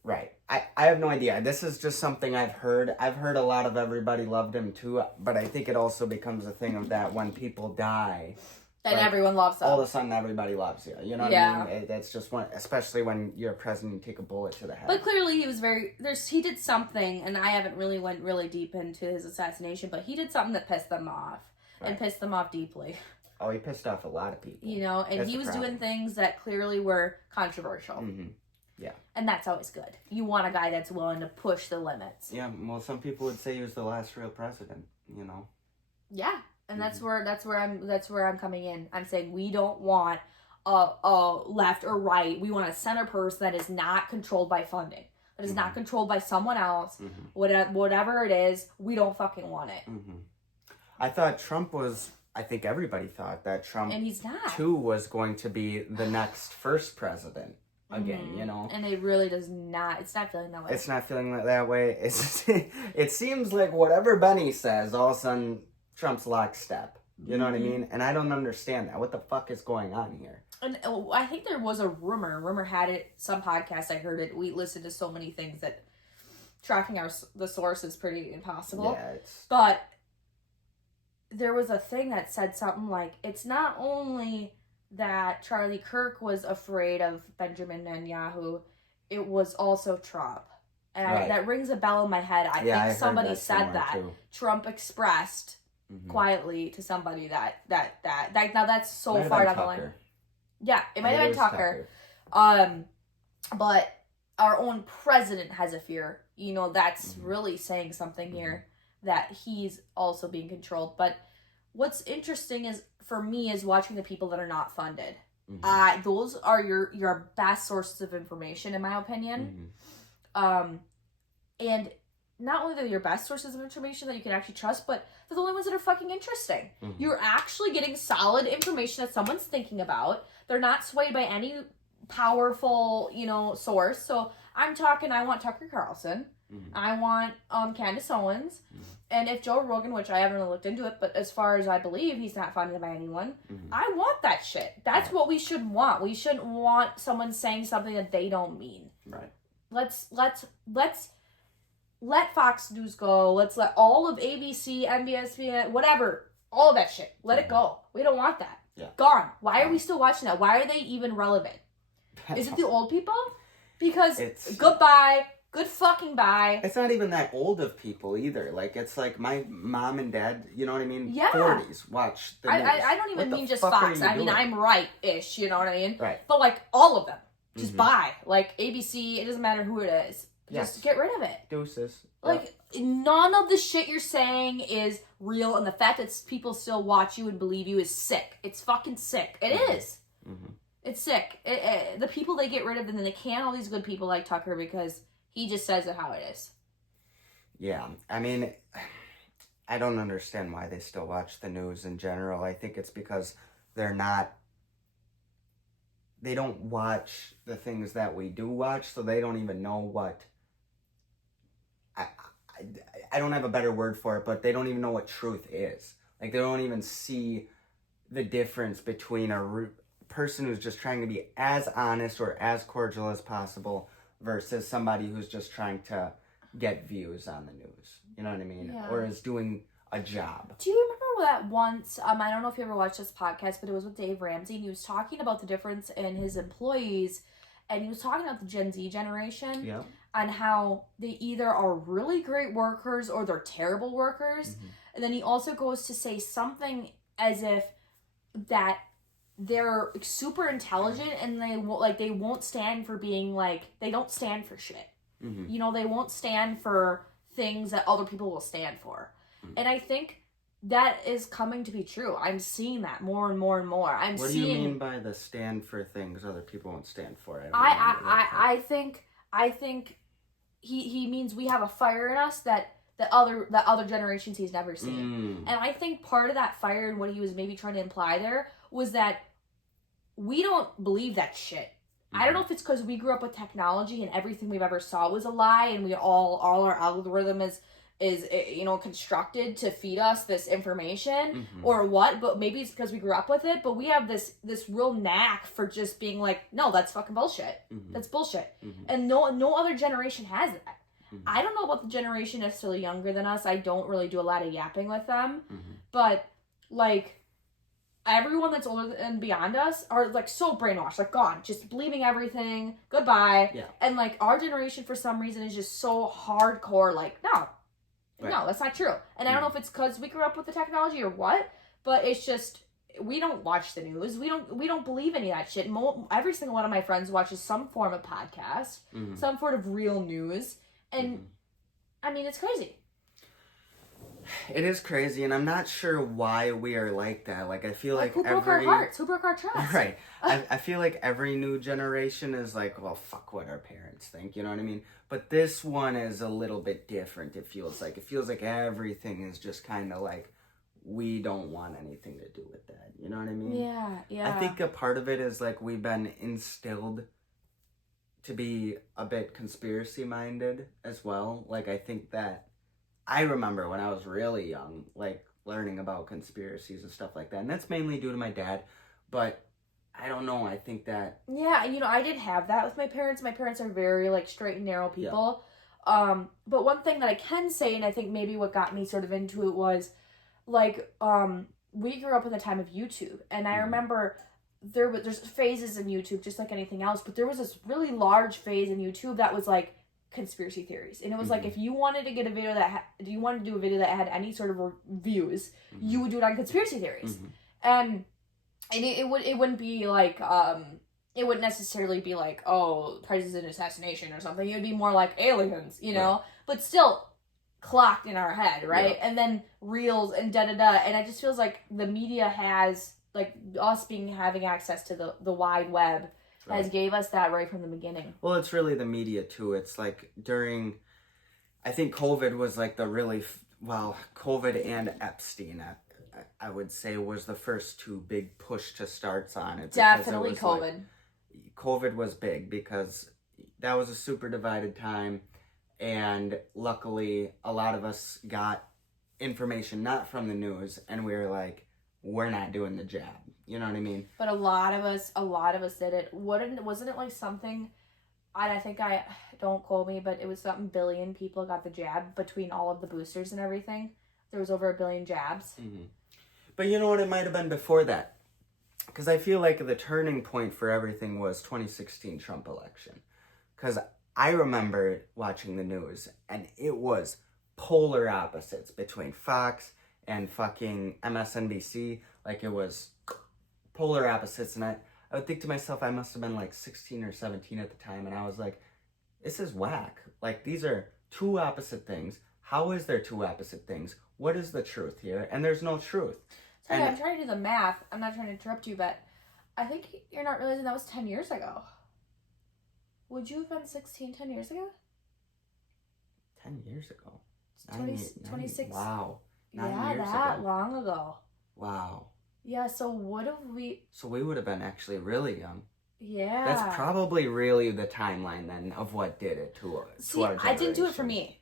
Right. I have no idea. This is just something I've heard. I've heard a lot of everybody loved him too, but I think it also becomes a thing of that when people die, then everyone loves them. All of a sudden, everybody loves you. You know what I mean? That's just one, especially when you're a president, you take a bullet to the head. But clearly, he was he did something, and I haven't went really deep into his assassination, but he did something that pissed them off, and pissed them off deeply. Oh, he pissed off a lot of people. You know, and he was doing things that clearly were controversial. Yeah. And that's always good. You want a guy that's willing to push the limits. Yeah, well, some people would say he was the last real president, you know. Yeah. And that's where I'm coming in. I'm saying we don't want a left or right. We want a center person that is not controlled by funding. That is not controlled by someone else. Whatever it is, we don't fucking want it. I thought Trump was I think everybody thought that Trump and he's not. too was going to be the next first president again, you know? And it really does not, it's not feeling that way. It's not feeling that way. It seems like whatever Benny says, all of a sudden Trump's lockstep. You know what I mean? And I don't understand that. What the fuck is going on here? And I think there was a rumor had it, some podcast I heard it, we listened to so many things that tracking the source is pretty impossible. Yeah, But there was a thing that said something like, it's not only that Charlie Kirk was afraid of Benjamin Netanyahu, it was also Trump. And that rings a bell in my head. I think somebody said that. Too. Trump expressed quietly to somebody that now that's so might far down the line. Yeah, it might have been Tucker. But our own president has a fear. You know, that's really saying something here, that he's also being controlled. But what's interesting is, for me, is watching the people that are not funded. Those are your best sources of information, in my opinion. And not only are they your best sources of information that you can actually trust, but they're the only ones that are fucking interesting. You're actually getting solid information that someone's thinking about. They're not swayed by any powerful, source. So I want Tucker Carlson. I want Candace Owens. And if Joe Rogan, which I haven't really looked into it, but as far as I believe, he's not funded by anyone. I want that shit. That's what we should want. We shouldn't want someone saying something that they don't mean. Right. Let's let Fox News go. Let's let all of ABC, NBC, whatever, all of that shit. Let it go. We don't want that. Yeah. Gone. Why are we still watching that? Why are they even relevant? Is it the old people? Because goodbye. Good fucking bye. It's not even that old of people either. Like, it's like my mom and dad, you know what I mean? Yeah. 40s watch the news. I don't even mean just Fox. I mean, I'm right-ish, you know what I mean? Right. But, like, all of them. Just buy. Like, ABC, it doesn't matter who it is. Just get rid of it. Deuces. Like, none of the shit you're saying is real, and the fact that people still watch you and believe you is sick. It's fucking sick. It is. It's sick. The people they get rid of, and then they can all these good people like Tucker because he just says it how it is. Yeah. I mean, I don't understand why they still watch the news in general. I think it's because they don't watch the things that we do watch, so they don't even know what... I don't have a better word for it, but they don't even know what truth is. Like, they don't even see the difference between a person who's just trying to be as honest or as cordial as possible versus somebody who's just trying to get views on the news. You know what I mean? Yeah. Or is doing a job. Do you remember that once, I don't know if you ever watched this podcast, but it was with Dave Ramsey, and he was talking about the difference in his employees, and he was talking about the Gen Z generation. Yeah. On how they either are really great workers or they're terrible workers. And then he also goes to say something as if that they're super intelligent and they won't stand for being they don't stand for shit. They won't stand for things that other people will stand for. And I think that is coming to be true. I'm seeing that more and more and more. What do you mean by the stand for things other people won't stand for? I think he means we have a fire in us that other generations he's never seen. And I think part of that fire and what he was maybe trying to imply there was that we don't believe that shit. I don't know if it's because we grew up with technology and everything we've ever saw was a lie, and we all our algorithm is constructed to feed us this information or what, but maybe it's because we grew up with it. But we have this real knack for just being like, no, that's fucking bullshit. That's bullshit. And no other generation has that. I don't know about the generation necessarily younger than us. I don't really do a lot of yapping with them. But like everyone that's older and beyond us are like so brainwashed, like gone, just believing everything, goodbye. Yeah. And like our generation for some reason is just so hardcore, like, no. Right. No, that's not true. And I don't know if it's because we grew up with the technology or what, but it's just, we don't watch the news. We don't believe any of that shit. Every single one of my friends watches some form of podcast, some sort of real news. And, I mean, it's crazy. It is crazy, and I'm not sure why we are like that. Like, I feel like who broke our hearts? Who broke our trust? Right. I feel like every new generation is like, well, fuck what our parents think, you know what I mean? But this one is a little bit different, it feels like. It feels like everything is just kind of like, we don't want anything to do with that. You know what I mean? Yeah. I think a part of it is like we've been instilled to be a bit conspiracy minded as well. Like I think that I remember when I was really young, like learning about conspiracies and stuff like that. And that's mainly due to my dad. But I don't know. I think that... Yeah, I did have that with my parents. My parents are very, like, straight and narrow people. Yeah. But one thing that I can say, and I think maybe what got me sort of into it was, like, we grew up in the time of YouTube. And I remember there's phases in YouTube, just like anything else. But there was this really large phase in YouTube that was, like, conspiracy theories. And it was like, if you wanted to get a video you wanted to do a video that had any sort of views, you would do it on conspiracy theories. And it wouldn't be like, it wouldn't necessarily be like, oh, president assassination or something. It would be more like aliens, you know? Right. But still clocked in our head, right? Yeah. And then reels and da-da-da. And it just feels like the media has, like, us having access to the wide web has gave us that right from the beginning. Well, it's really the media, too. It's like I think COVID was like the really, COVID and Epstein, I would say, was the first two big push to starts on it. Definitely COVID. Like, COVID was big because that was a super divided time, and luckily a lot of us got information not from the news, and we were like, we're not doing the jab. You know what I mean? But a lot of us did it. Wasn't it like something, I think don't quote me, but it was something billion people got the jab between all of the boosters and everything. There was over 1 billion jabs. Mm-hmm. But you know what? It might have been before that. Because I feel like the turning point for everything was 2016 Trump election. Because I remember watching the news, and it was polar opposites between Fox and fucking MSNBC. Like, it was polar opposites, and I would think to myself, I must have been like 16 or 17 at the time, and I was like, this is whack. Like, these are two opposite things. How is there two opposite things? What is the truth here? And there's no truth. Sorry, I'm trying to do the math. I'm not trying to interrupt you, but I think you're not realizing that was 10 years ago. Would you have been 16 10 years ago? 10 years ago? 26. Wow. 9 years ago. Long ago. Wow. Yeah, so what have we... So we would have been actually really young. Yeah. That's probably really the timeline then of what did it to us. See, I didn't do it for me.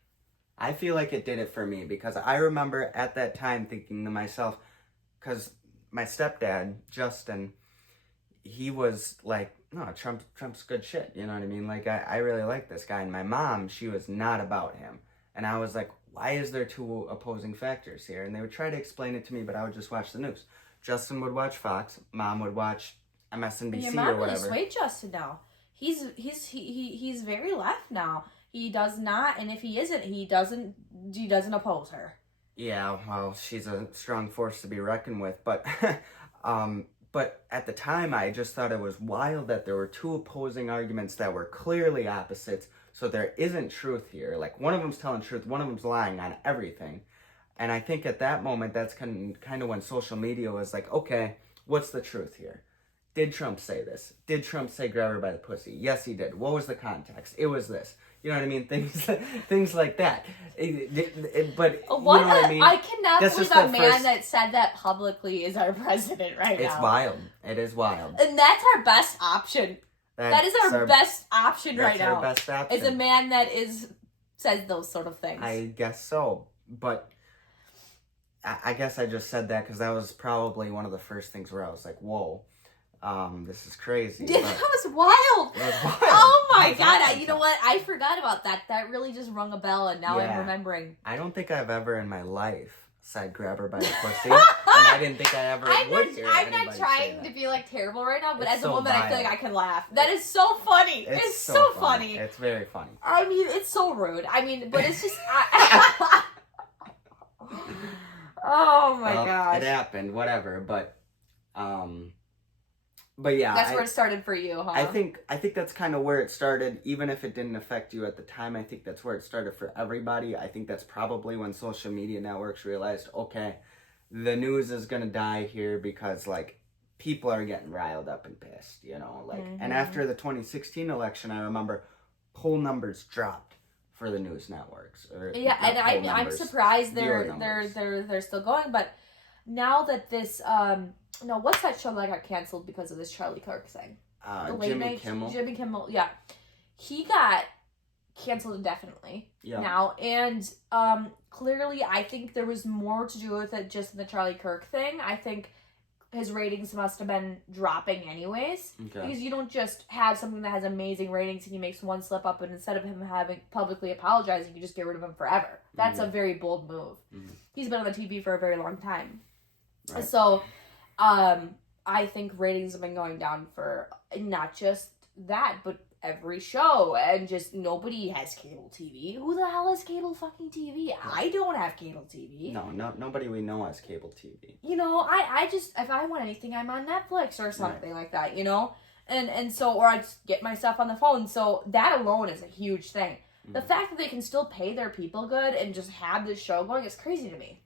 I feel like it did it for me because I remember at that time thinking to myself, because my stepdad, Dustin, he was like, no, Trump's good shit. You know what I mean? Like, I really like this guy. And my mom, she was not about him. And I was like, why is there two opposing factors here? And they would try to explain it to me, but I would just watch the news. Justin would watch Fox. Mom would watch MSNBC or whatever. Really swayed Justin now. He's very left now. He does not, and if he isn't, he doesn't oppose her. Yeah, well, she's a strong force to be reckoned with, but but at the time I just thought it was wild that there were two opposing arguments that were clearly opposites, so there isn't truth here. Like, one of them's telling truth, one of them's lying on everything. And I think at that moment, that's kind of when social media was like, okay, what's the truth here? Did Trump say this? Did Trump say grab her by the pussy? Yes, he did. What was the context? It was this. You know what I mean? Things like that. But you know what I mean? I cannot believe a man that said that publicly is our president right now. It's wild. It is wild. And that's our best option. That is our best option right now. That's our best option. Is a man that says those sort of things. I guess so. But I guess I just said that because that was probably one of the first things where I was like, whoa. This is crazy. Yeah, that was wild. It was wild. Oh my god! You know what? I forgot about that. That really just rung a bell, and now I'm remembering. I don't think I've ever in my life said grab her by the pussy, and I didn't think I ever would hear I'm not trying to be like terrible right now, but it's as a woman, I feel like I can laugh. That is so funny. It's so funny. It's very funny. I mean, it's so rude. I mean, but it's just. Oh my gosh! It happened. Whatever, But yeah, that's where it started for you, huh? I think that's kind of where it started. Even if it didn't affect you at the time, I think that's where it started for everybody. I think that's probably when social media networks realized, okay, the news is gonna die here because like people are getting riled up and pissed, you know, like. Mm-hmm. And after the 2016 election, I remember poll numbers dropped for the news networks. I'm surprised they're still going, but. now that this, no, what's that show that got canceled because of this Charlie Kirk thing? Jimmy Kimmel, yeah. He got canceled indefinitely now, and clearly I think there was more to do with it just than the Charlie Kirk thing. I think his ratings must have been dropping anyways, because you don't just have something that has amazing ratings and he makes one slip up, and instead of him having publicly apologizing, you just get rid of him forever. That's a very bold move. He's been on the TV for a very long time. Right. So I think ratings have been going down for not just that, but every show, and just nobody has cable TV. Who the hell has cable fucking TV? I don't have cable TV. No, nobody we know has cable TV. You know, I just, if I want anything, I'm on Netflix or something like that, you know? And so, or I just get my stuff on the phone. So that alone is a huge thing. The fact that they can still pay their people good and just have this show going is crazy to me.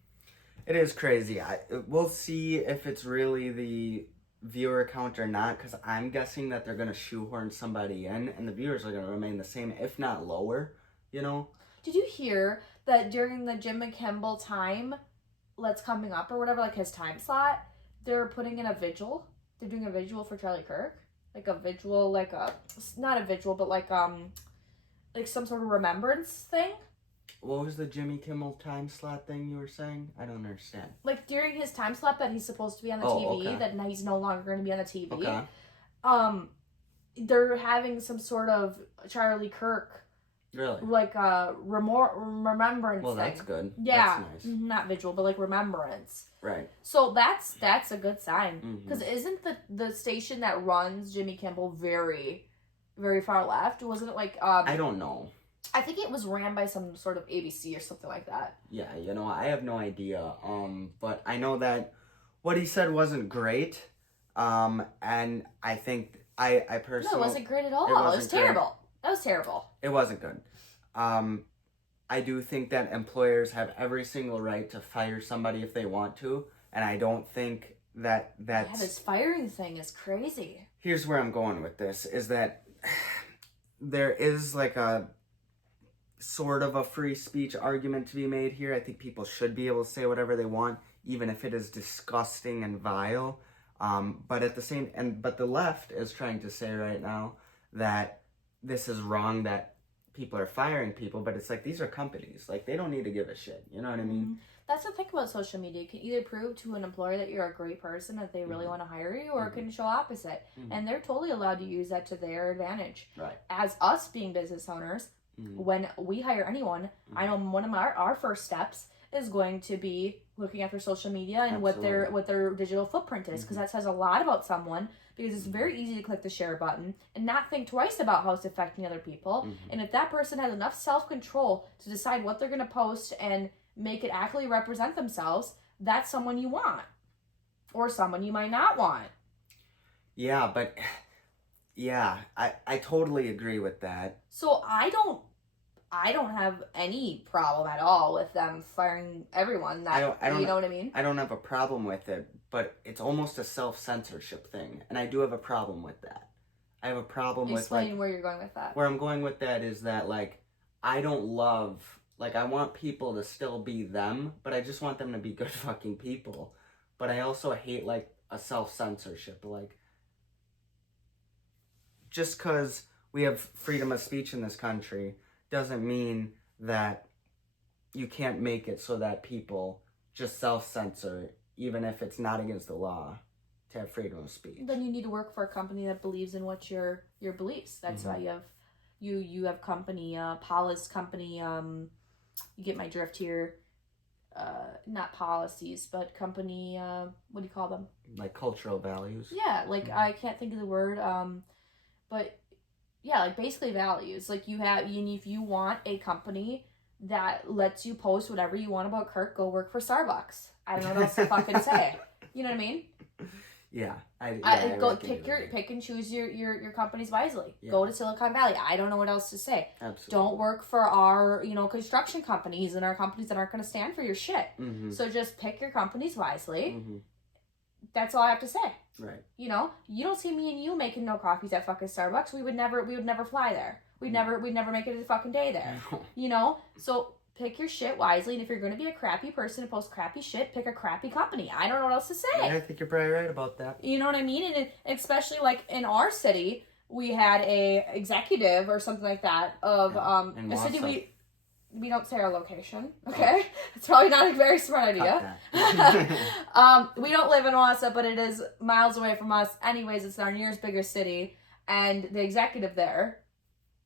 It is crazy. We'll see if it's really the viewer count or not, because I'm guessing that they're going to shoehorn somebody in, and the viewers are going to remain the same, if not lower, you know? Did you hear that during the Jimmy Kimmel time that's coming up or whatever, like his time slot, they're putting in a vigil? They're doing a vigil for Charlie Kirk? Like a vigil, like a, not a vigil, but like some sort of remembrance thing? What was the Jimmy Kimmel time slot thing you were saying? I don't understand. Like during his time slot that he's supposed to be on the TV, that now he's no longer going to be on the TV. Okay. They're having some sort of Charlie Kirk, really, like a remembrance. Well, thing. That's good. Yeah, that's nice. Not visual, but like remembrance. Right. So that's a good sign, because isn't the station that runs Jimmy Kimmel very, very far left? Wasn't it like I don't know. I think it was ran by some sort of ABC or something like that. Yeah, you know, I have no idea. But I know that what he said wasn't great. And I think I personally... No, it wasn't great at all. It was terrible. That was terrible. It wasn't good. I do think that employers have every single right to fire somebody if they want to. And I don't think that that's... Yeah, this firing thing is crazy. Here's where I'm going with this, is that there is like a sort of a free speech argument to be made here. I think people should be able to say whatever they want, even if it is disgusting and vile. But at the same, but the left is trying to say right now that this is wrong, that people are firing people, but it's like, these are companies. Like, they don't need to give a shit. You know what I mean? That's the thing about social media. It can either prove to an employer that you're a great person, that they really want to hire you, or it can show opposite. And they're totally allowed to use that to their advantage. Right. As us being business owners, when we hire anyone, I know one of our first steps is going to be looking at their social media and what their digital footprint is, because that says a lot about someone, because it's very easy to click the share button and not think twice about how it's affecting other people. And if that person has enough self-control to decide what they're going to post and make it accurately represent themselves, that's someone you want, or someone you might not want. Yeah, but yeah, I totally agree with that. So I don't have any problem at all with them firing everyone. I don't, you know what I mean? I don't have a problem with it, but it's almost a self-censorship thing, and I do have a problem with that. I have a problem with, like, where you're going with that. Where I'm going with that is that, like, I don't love, like, I want people to still be them, but I just want them to be good fucking people. But I also hate, like, a self-censorship. Like, just because we have freedom of speech in this country doesn't mean that you can't make it so that people just self-censor, even if it's not against the law, to have freedom of speech. Then you need to work for a company that believes in what your beliefs. That's why you have company, Paula's company, you get my drift here, not policies, but company, what do you call them? Like cultural values? Yeah, like I can't think of the word, but yeah, like basically values. Like if you want a company that lets you post whatever you want about Kirk, go work for Starbucks. I don't know what else to fucking say. You know what I mean? Yeah. Go pick and choose your companies wisely. Yeah. Go to Silicon Valley. I don't know what else to say. Absolutely. Don't work for our, construction companies and our companies that aren't going to stand for your shit. So just pick your companies wisely. That's all I have to say. Right. You don't see me and you making no coffees at fucking Starbucks. We would never fly there. We'd never make it a fucking day there. So pick your shit wisely, and if you're going to be a crappy person and post crappy shit, pick a crappy company. I don't know what else to say. Yeah, I think you're probably right about that. You know what I mean? And especially like in our city, we had a executive or something like that of a city we don't say our location, okay? It's probably not a very smart idea. We don't live in Wausau, but it is miles away from us. Anyways, it's our nearest bigger city, and the executive there,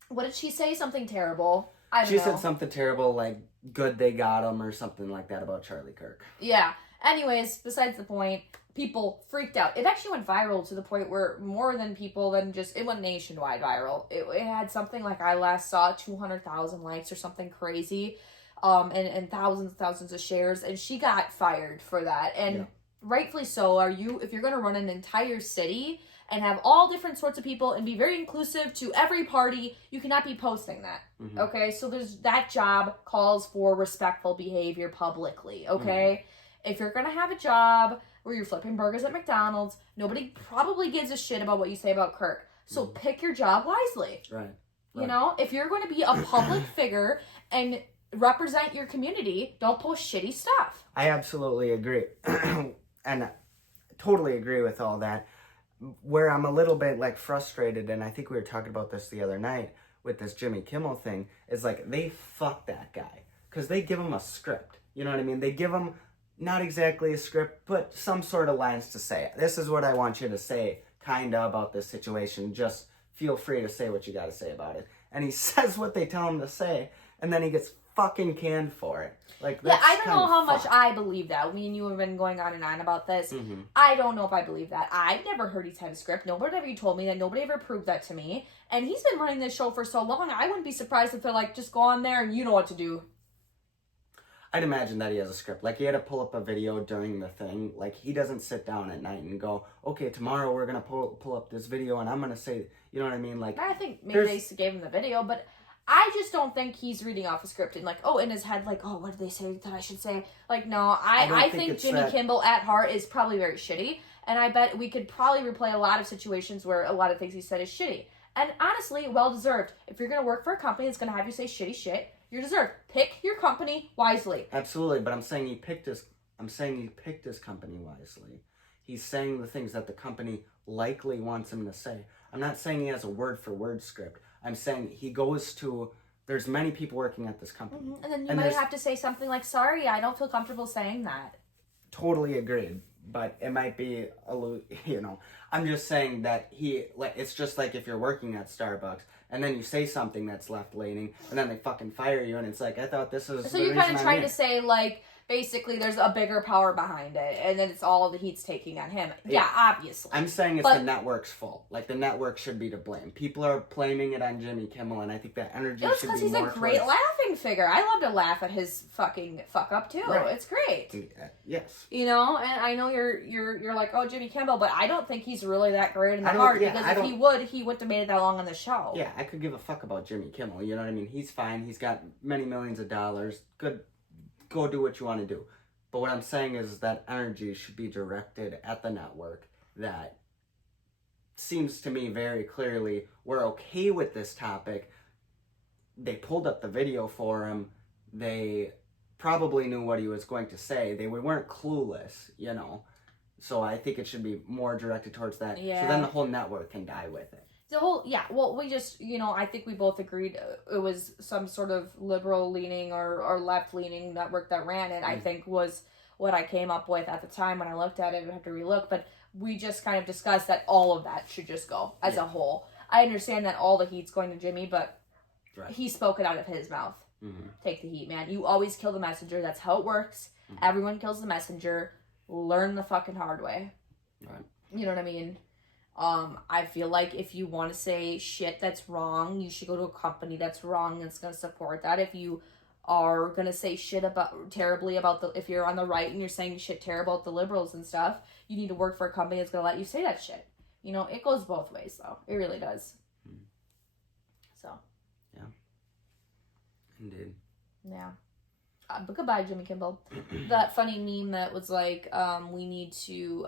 what did she say? Something terrible. I don't know. She said something terrible, like, good they got him, or something like that about Charlie Kirk. Yeah. Anyways, besides the point, people freaked out. It actually went viral to the point where more than people than just, it went nationwide viral. It had something like, I last saw 200,000 likes or something crazy, and thousands of shares, and she got fired for that. And rightfully so. If you're going to run an entire city and have all different sorts of people and be very inclusive to every party, you cannot be posting that. Mm-hmm. Okay? So that job calls for respectful behavior publicly. Okay? Mm-hmm. If you're going to have a job where you're flipping burgers at McDonald's, nobody probably gives a shit about what you say about Kirk. So pick your job wisely. Right. You know, if you're going to be a public figure and represent your community, don't post shitty stuff. I absolutely agree. And I totally agree with all that. Where I'm a little bit like frustrated, and I think we were talking about this the other night with this Jimmy Kimmel thing, is like they fuck that guy because they give him a script. You know what I mean? They give him not exactly a script, but some sort of lines to say. This is what I want you to say, kinda, about this situation. Just feel free to say what you got to say about it. And he says what they tell him to say, and then he gets fucking canned for it. Like, that's I don't know how much I believe that. Me and you have been going on and on about this. Mm-hmm. I don't know if I believe that. I've never heard he's had a script. Nobody ever told me that. Nobody ever proved that to me. And he's been running this show for so long, I wouldn't be surprised if they're like, just go on there and you know what to do. I'd imagine that he has a script. Like, he had to pull up a video during the thing. Like, he doesn't sit down at night and go, okay, tomorrow we're going to pull up this video and I'm going to say, you know what I mean? Like, I think maybe they gave him the video, but I just don't think he's reading off a script and like, oh, in his head, like, oh, what did they say that I should say? Like, no, I think Jimmy Kimmel at heart is probably very shitty. And I bet we could probably replay a lot of situations where a lot of things he said is shitty. And honestly, well-deserved. If you're going to work for a company that's going to have you say shitty shit, you're deserved. Pick your company wisely. Absolutely, but I'm saying he picked his company wisely. He's saying the things that the company likely wants him to say. I'm not saying he has a word-for-word script. I'm saying he goes to, there's many people working at this company. Mm-hmm. And then you might have to say something like, sorry, I don't feel comfortable saying that. Totally agreed. But it might be, I'm just saying that it's just like if you're working at Starbucks and then you say something that's left-leaning and then they fucking fire you and it's like, I thought this was so you're kind of trying to say, like, basically there's a bigger power behind it and then it's all the heat's taking on him. Yeah, obviously. I'm saying it's the network's fault. Like, the network should be to blame. People are blaming it on Jimmy Kimmel and I think that energy should be more because he's a great laughing figure. I love to laugh at his fucking fuck up too. Right. It's great. Yes. You know, and I know you're like, oh, Jimmy Kimmel, but I don't think he's really that great in the heart because if he wouldn't have made it that long on the show. Yeah, I could give a fuck about Jimmy Kimmel. You know what I mean? He's fine. He's got many millions of dollars. Good. Go do what you want to do. But what I'm saying is that energy should be directed at the network that seems to me very clearly we're okay with this topic. They pulled up the video for him. They probably knew what he was going to say. They weren't clueless, you know. So I think it should be more directed towards that. Yeah. So then the whole network can die with it. We just, I think we both agreed it was some sort of liberal-leaning or left-leaning network that ran it, I think was what I came up with at the time when I looked at it. I have to relook, but we just kind of discussed that all of that should just go as a whole. I understand that all the heat's going to Jimmy, but he spoke it out of his mouth. Mm-hmm. Take the heat, man. You always kill the messenger. That's how it works. Mm-hmm. Everyone kills the messenger. Learn the fucking hard way. Right. You know what I mean? I feel like if you want to say shit that's wrong, you should go to a company that's wrong that's going to support that. If you are going to say shit terribly about if you're on the right and you're saying shit terrible about the liberals and stuff, you need to work for a company that's going to let you say that shit. It goes both ways, though. It really does. So. Yeah. Indeed. Yeah. But goodbye, Jimmy Kimmel. That funny meme that was like, we need to,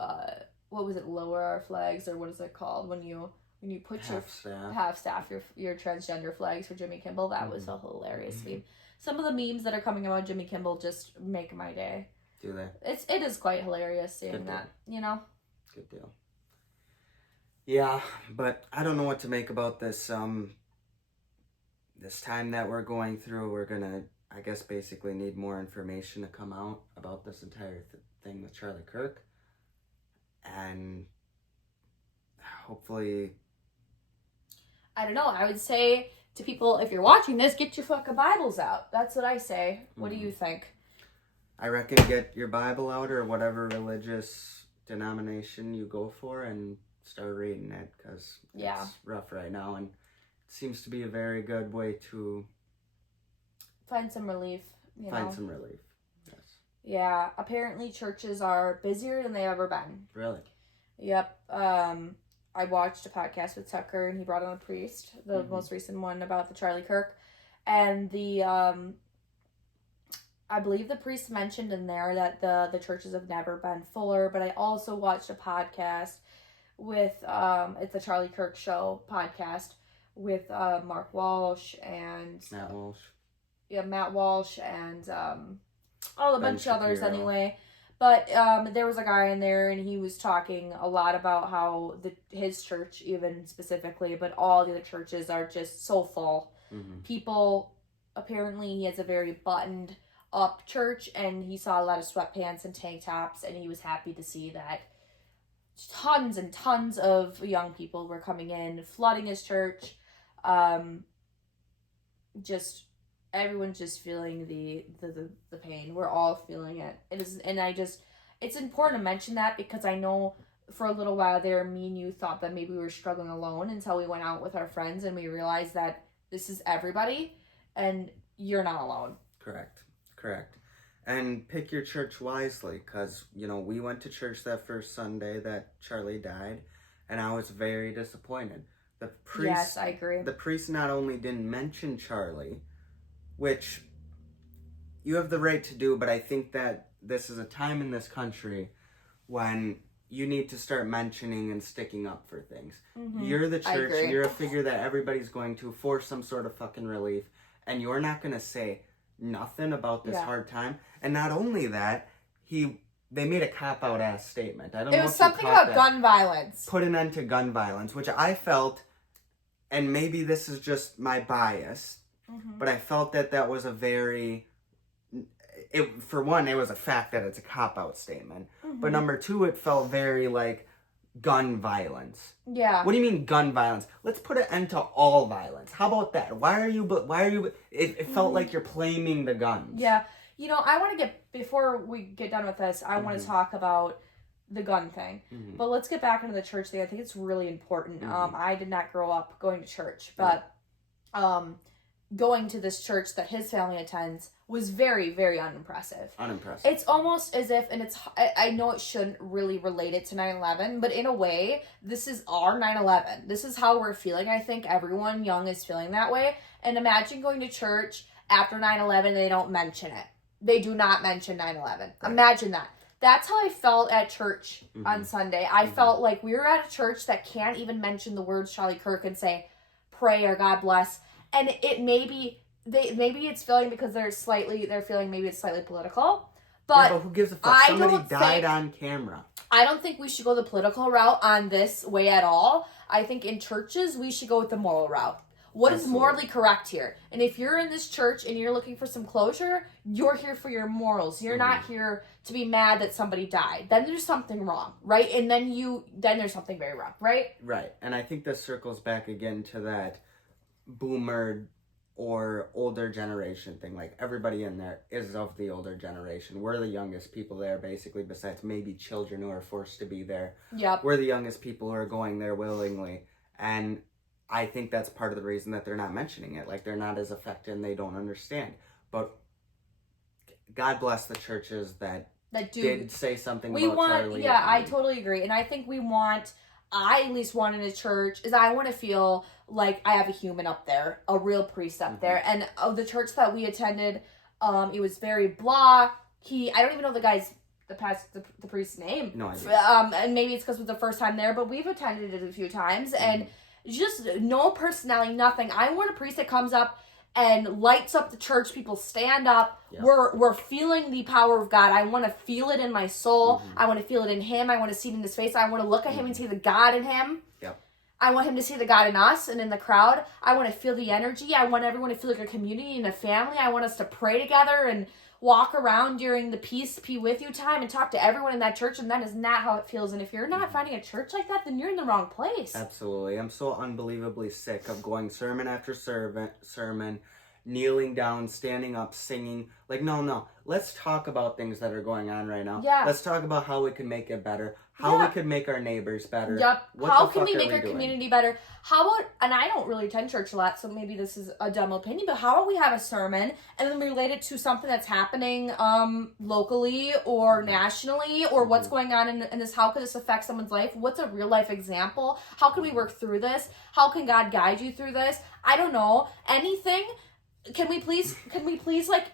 what was it, lower our flags, or what is it called when you when you put half-staff. half-staff, your transgender flags for Jimmy Kimmel. That was a hilarious meme. Some of the memes that are coming about Jimmy Kimmel just make my day. Do they? It is quite hilarious seeing Good that, you know? Good deal. Yeah, but I don't know what to make about this, this time that we're going through. We're gonna, I guess, basically need more information to come out about this entire thing with Charlie Kirk. And hopefully... I don't know, I would say to people, if you're watching this, get your fucking Bibles out. That's what I say. What do you think? I reckon get your Bible out or whatever religious denomination you go for and start reading it, because it's rough right now, and it seems to be a very good way to find some relief. Some relief. Yes. Yeah, apparently churches are busier than they've ever been. Really? Yep. I watched a podcast with Tucker, and he brought on a priest, the most recent one about the Charlie Kirk, and the I believe the priest mentioned in there that the churches have never been fuller. But I also watched a podcast with it's the Charlie Kirk Show podcast with Mark Walsh and Matt Walsh. Yeah, Matt Walsh and a bunch of others Shapiro. anyway. But there was a guy in there, and he was talking a lot about how his church, even specifically, but all the other churches are just so full. People, apparently, he has a very buttoned up church, and he saw a lot of sweatpants and tank tops, and he was happy to see that tons and tons of young people were coming in, flooding his church. Just everyone's just feeling the pain. We're all feeling it. It is, and it's important to mention that, because I know for a little while there, me and you thought that maybe we were struggling alone, until we went out with our friends and we realized that this is everybody, and you're not alone. Correct. And pick your church wisely, because, we went to church that first Sunday that Charlie died, and I was very disappointed. The priest, yes, I agree. The priest not only didn't mention Charlie, which you have the right to do, but I think that this is a time in this country when you need to start mentioning and sticking up for things. You're the church, you're a figure that everybody's going to for some sort of fucking relief, and you're not going to say nothing about this hard time. And not only that, they made a cop-out ass statement. I don't know. It was something about gun violence. Put an end to gun violence, which I felt, and maybe this is just my bias, but I felt that was a very... for one, it was a fact that it's a cop-out statement. But number two, it felt very like gun violence. Yeah. What do you mean gun violence? Let's put an end to all violence. How about that? Why are you, it felt like you're claiming the guns. Yeah. I want to before we get done with this, I want to talk about the gun thing. But let's get back into the church thing. I think it's really important. I did not grow up going to church, but going to this church that his family attends was very, very unimpressive. It's almost as if, and I know it shouldn't really relate it to 9/11, but in a way, this is our 9/11. This is how we're feeling. I think everyone young is feeling that way. And imagine going to church after 9/11, they don't mention it. They do not mention 9/11. Right. Imagine that. That's how I felt at church on Sunday. I felt like we were at a church that can't even mention the words Charlie Kirk and say, pray or God bless. And it maybe it's feeling because they're feeling maybe it's slightly political. But who gives a fuck? Somebody died on camera. I don't think we should go the political route on this way at all. I think in churches, we should go with the moral route. What is morally correct here? And if you're in this church and you're looking for some closure, you're here for your morals. You're not here to be mad that somebody died. Then there's something wrong, right? And then there's something very wrong, right? Right. And I think this circles back again to that boomer or older generation thing. Like, everybody in there is of the older generation. We're the youngest people there, basically, besides maybe children who are forced to be there. Yep. We're the youngest people who are going there willingly. And I think that's part of the reason that they're not mentioning it. Like, they're not as affected and they don't understand. But God bless the churches that did say something about Charlie. Yeah, I totally agree. And I think I at least want in a church is I want to feel like I have a human up there, a real priest up there. And of the church that we attended, it was very blah. I don't even know the priest's name. No idea. And maybe it's because it was the first time there, but we've attended it a few times, and just no personality, nothing. I want a priest that comes up and lights up the church. People stand up. Yep. We're feeling the power of God. I want to feel it in my soul. I want to feel it in him. I want to see it in his face. I want to look at him and see the God in him. Yep. I want him to see the God in us and in the crowd. I want to feel the energy. I want everyone to feel like a community and a family. I want us to pray together and walk around during the peace be with you time and talk to everyone in that church, and that is not how it feels. And if you're not finding a church like that, then you're in the wrong place. Absolutely. I'm so unbelievably sick of going sermon after sermon, kneeling down, standing up, singing. Like, no. Let's talk about things that are going on right now. Yeah. Let's talk about how we can make it better, how we can make our neighbors better. Yep. What How the can fuck we are make our doing? community better? How about, and I don't really attend church a lot, so maybe this is a dumb opinion, but how about we have a sermon and then relate it to something that's happening locally or nationally, or what's going on in this? How could this affect someone's life? What's a real life example? How can we work through this? How can God guide you through this? I don't know. Anything? Can we please like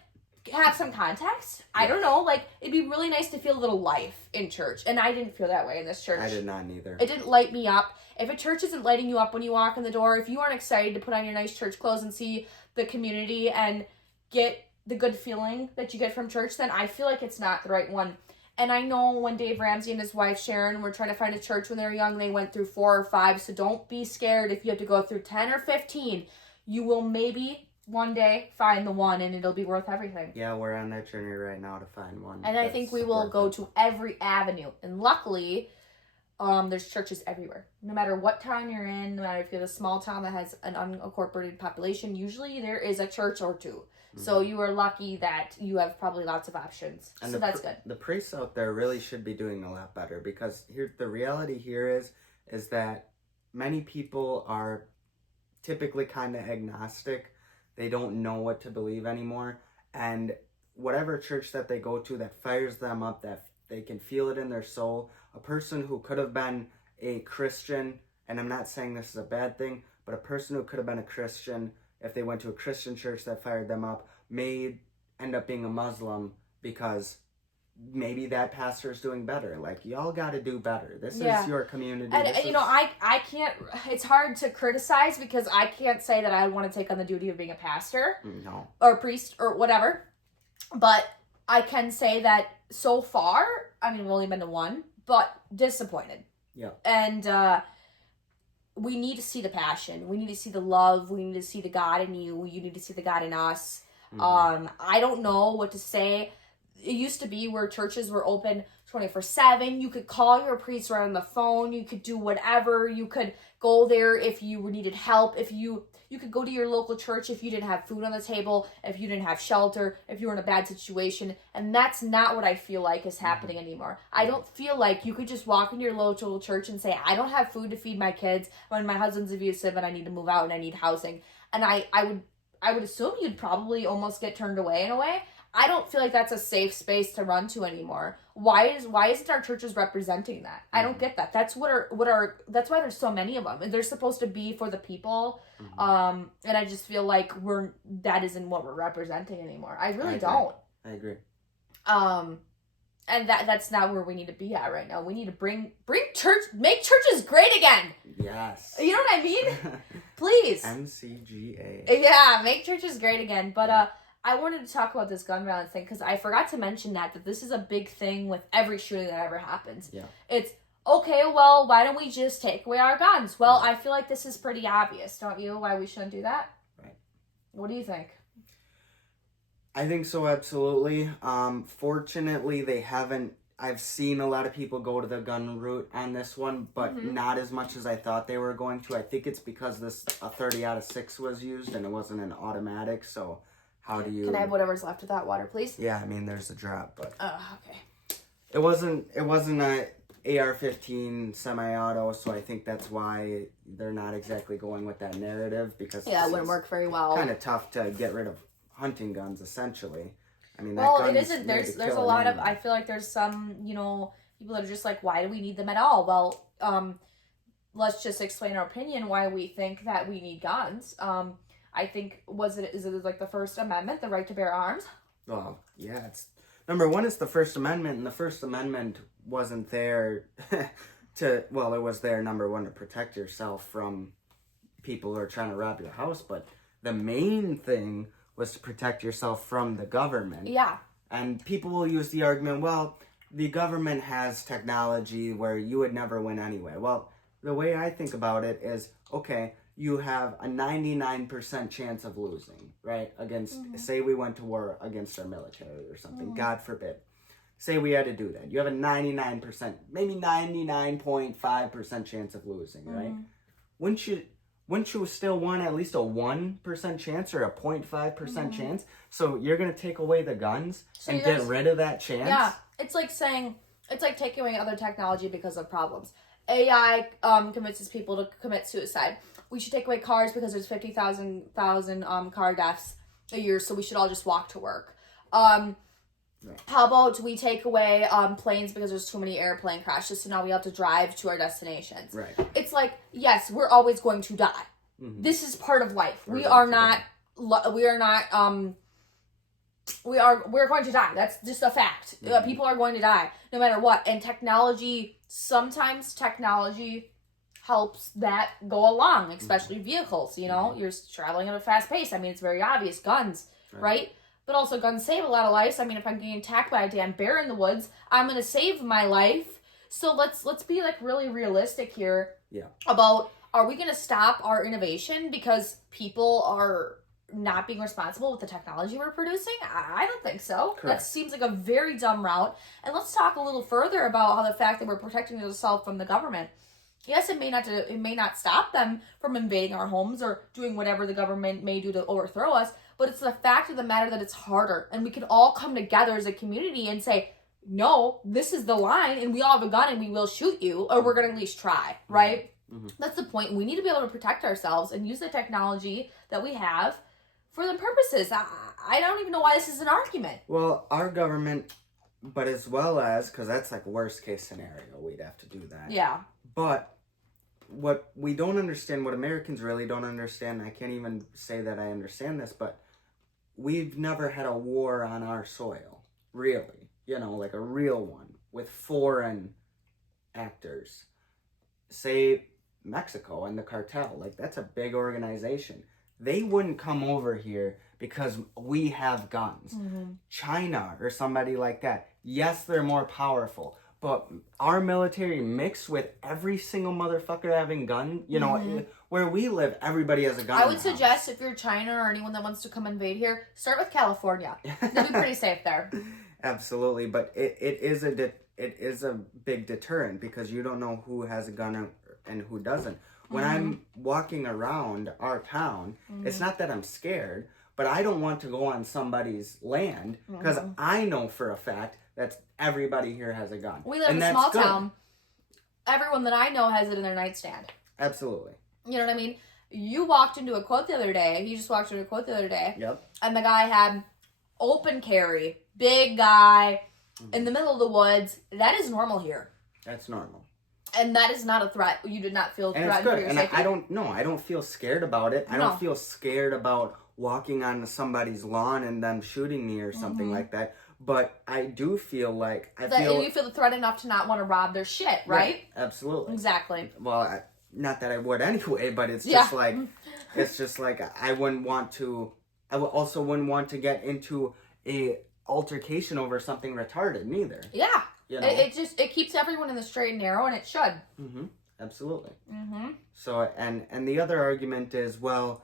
have some context? I don't know. Like, it'd be really nice to feel a little life in church, and I didn't feel that way in this church. I did not either. It didn't light me up. If a church isn't lighting you up when you walk in the door, if you aren't excited to put on your nice church clothes and see the community and get the good feeling that you get from church, then I feel like it's not the right one. And I know when Dave Ramsey and his wife Sharon were trying to find a church when they were young, they went through 4 or 5, so don't be scared if you have to go through 10 or 15. You will maybe one day find the one, and it'll be worth everything. Yeah, we're on that journey right now to find one. And I think we will go to every avenue. And luckily, there's churches everywhere. No matter what town you're in, no matter if you have a small town that has an unincorporated population, usually there is a church or two. So you are lucky that you have probably lots of options. And so that's good. The priests out there really should be doing a lot better, because the reality here is that many people are typically kind of agnostic. They don't know what to believe anymore. And whatever church that they go to that fires them up, that they can feel it in their soul, a person who could have been a Christian, and I'm not saying this is a bad thing, but a person who could have been a Christian, if they went to a Christian church that fired them up, may end up being a Muslim because maybe that pastor is doing better. Like, y'all got to do better. This is your community. And you know, I can't, it's hard to criticize because I can't say that I want to take on the duty of being a pastor. No. Or priest or whatever. But I can say that so far, I mean, we've only been to one, but disappointed. Yeah. And we need to see the passion. We need to see the love. We need to see the God in you. You need to see the God in us. I don't know what to say. It used to be where churches were open 24/7. You could call your priest right on the phone. You could do whatever. You could go there if you needed help. If you could go to your local church if you didn't have food on the table, if you didn't have shelter, if you were in a bad situation. And that's not what I feel like is happening anymore. I don't feel like you could just walk into your local church and say, I don't have food to feed my kids when my husband's abusive and I need to move out and I need housing. And I would assume you'd probably almost get turned away in a way. I don't feel like that's a safe space to run to anymore. Why isn't our churches representing that? I don't get that. That's that's why there's so many of them. And they're supposed to be for the people. And I just feel like that isn't what we're representing anymore. I really don't. I agree. And that's not where we need to be at right now. We need to bring church, make churches great again. Yes. You know what I mean? Please. MCGA. Yeah, make churches great again. But I wanted to talk about this gun violence thing because I forgot to mention that this is a big thing with every shooting that ever happens. Yeah. It's, okay, well, why don't we just take away our guns? Well, I feel like this is pretty obvious, don't you, why we shouldn't do that? Right. What do you think? I think so, absolutely. Fortunately, they haven't. I've seen a lot of people go to the gun route on this one, but not as much as I thought they were going to. I think it's because a 30 out of 6 was used and it wasn't an automatic, so how do you... Can I have whatever's left of that water, please? Yeah, I mean, there's a drop, but... Oh, okay. It wasn't a AR-15 semi-auto, so I think that's why they're not exactly going with that narrative, because... Yeah, it wouldn't work very well. Kind of tough to get rid of hunting guns, essentially. I mean, well, it isn't. There's a lot of. I feel like there's some, people that are just like, why do we need them at all? Well, let's just explain our opinion why we think that we need guns. I think is it like the First Amendment, the right to bear arms? Well, yeah, it's number one. It's the First Amendment, and the First Amendment wasn't there it was there, number one, to protect yourself from people who are trying to rob your house, but the main thing was to protect yourself from the government. Yeah. And people will use the argument, well, the government has technology where you would never win anyway. Well, the way I think about it is, okay, you have a 99% chance of losing, right? Against, say we went to war against our military or something, God forbid. Say we had to do that. You have a 99%, maybe 99.5% chance of losing, right? Wouldn't you still want at least a 1% chance or a 0.5% chance? So you're going to take away the guns and get rid of that chance? Yeah. It's like taking away other technology because of problems. AI convinces people to commit suicide. We should take away cars because there's 50,000 car deaths a year, so we should all just walk to work. How about we take away planes because there's too many airplane crashes, so now we have to drive to our destinations. Right. It's like, yes, we're always going to die. This is part of life. We're going to die. That's just a fact. People are going to die no matter what. And sometimes technology helps that go along, especially vehicles, you're traveling at a fast pace. I mean, it's very obvious. Guns, right? But also guns save a lot of lives. I mean, if I'm getting attacked by a damn bear in the woods, I'm going to save my life. So let's be like really realistic here about, are we going to stop our innovation because people are not being responsible with the technology we're producing? I don't think so. Correct. That seems like a very dumb route. And let's talk a little further about how the fact that we're protecting ourselves from the government. Yes, it may not stop them from invading our homes or doing whatever the government may do to overthrow us, but it's the fact of the matter that it's harder. And we can all come together as a community and say, no, this is the line, and we all have a gun and we will shoot you, or we're going to at least try, right? That's the point. We need to be able to protect ourselves and use the technology that we have for the purposes. I don't even know why this is an argument. Well, our government, but as well as, because that's like worst case scenario, we'd have to do that. Yeah. But what we don't understand, what Americans really don't understand, I can't even say that I understand this, but we've never had a war on our soil, really. Like a real one with foreign actors. Say Mexico and the cartel, like that's a big organization. They wouldn't come over here because we have guns. China or somebody like that, yes, they're more powerful. But our military mixed with every single motherfucker having gun, where we live, everybody has a gun. I would suggest if you're China or anyone that wants to come invade here, start with California. They'll be pretty safe there. Absolutely, but it is a big deterrent because you don't know who has a gun and who doesn't. When I'm walking around our town, it's not that I'm scared, but I don't want to go on somebody's land because I know for a fact that everybody here has a gun. We live in a small town. Everyone that I know has it in their nightstand. Absolutely. You know what I mean? You walked into a quote the other day. You just walked into a quote the other day. Yep. And the guy had open carry, big guy, in the middle of the woods. That is normal here. That's normal. And that is not a threat. You did not feel threatened for your safety. And I don't feel scared about it. I don't feel scared about walking on somebody's lawn and them shooting me or something like that. But I do feel like you feel the threat enough to not want to rob their shit, right? Absolutely. Exactly. Well, not that I would anyway, but it's just like I also wouldn't want to get into a altercation over something retarded neither. Yeah. It keeps everyone in the straight and narrow, and it should. Absolutely. So and the other argument is, well,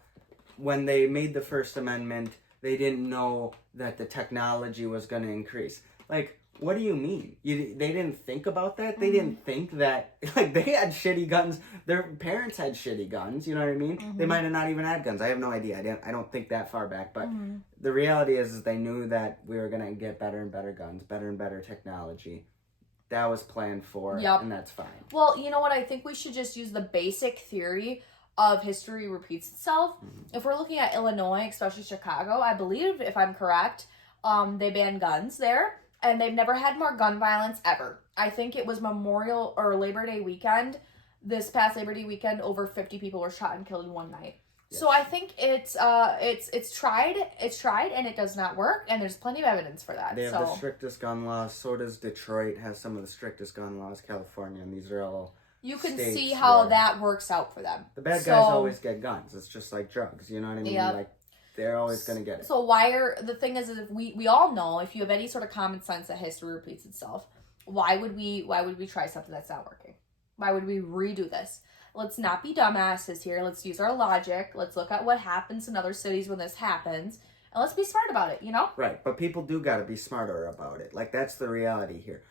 when they made the First Amendment, they didn't know that the technology was going to increase. Like, what do you mean? They didn't think about that? They didn't think that, like, they had shitty guns. Their parents had shitty guns, you know what I mean? They might have not even had guns. I have no idea. I don't think that far back. But the reality is they knew that we were going to get better and better guns, better and better technology. That was planned for, and that's fine. Well, you know what? I think we should just use the basic theory of history repeats itself. If we're looking at Illinois, especially Chicago, I believe, if I'm correct, they banned guns there, and they've never had more gun violence ever. I think it was Memorial or Labor Day weekend. This past Labor Day weekend, over 50 people were shot and killed in one night. Yes. So I think it's tried, and it does not work, and there's plenty of evidence for that. They have the strictest gun laws. So does Detroit, has some of the strictest gun laws. California, and these are all you can states see how where that works out for them. the bad guys always get guns. It's just like drugs. You know what I mean? Yep. Like they're always gonna get it. So the thing is if we all know, if you have any sort of common sense that history repeats itself, why would we try something that's not working? Why would we redo this? Let's not be dumbasses here. Let's use our logic. Let's look at what happens in other cities when this happens. And let's be smart about it, you know? Right, but people do got to be smarter about it. Like, that's the reality here.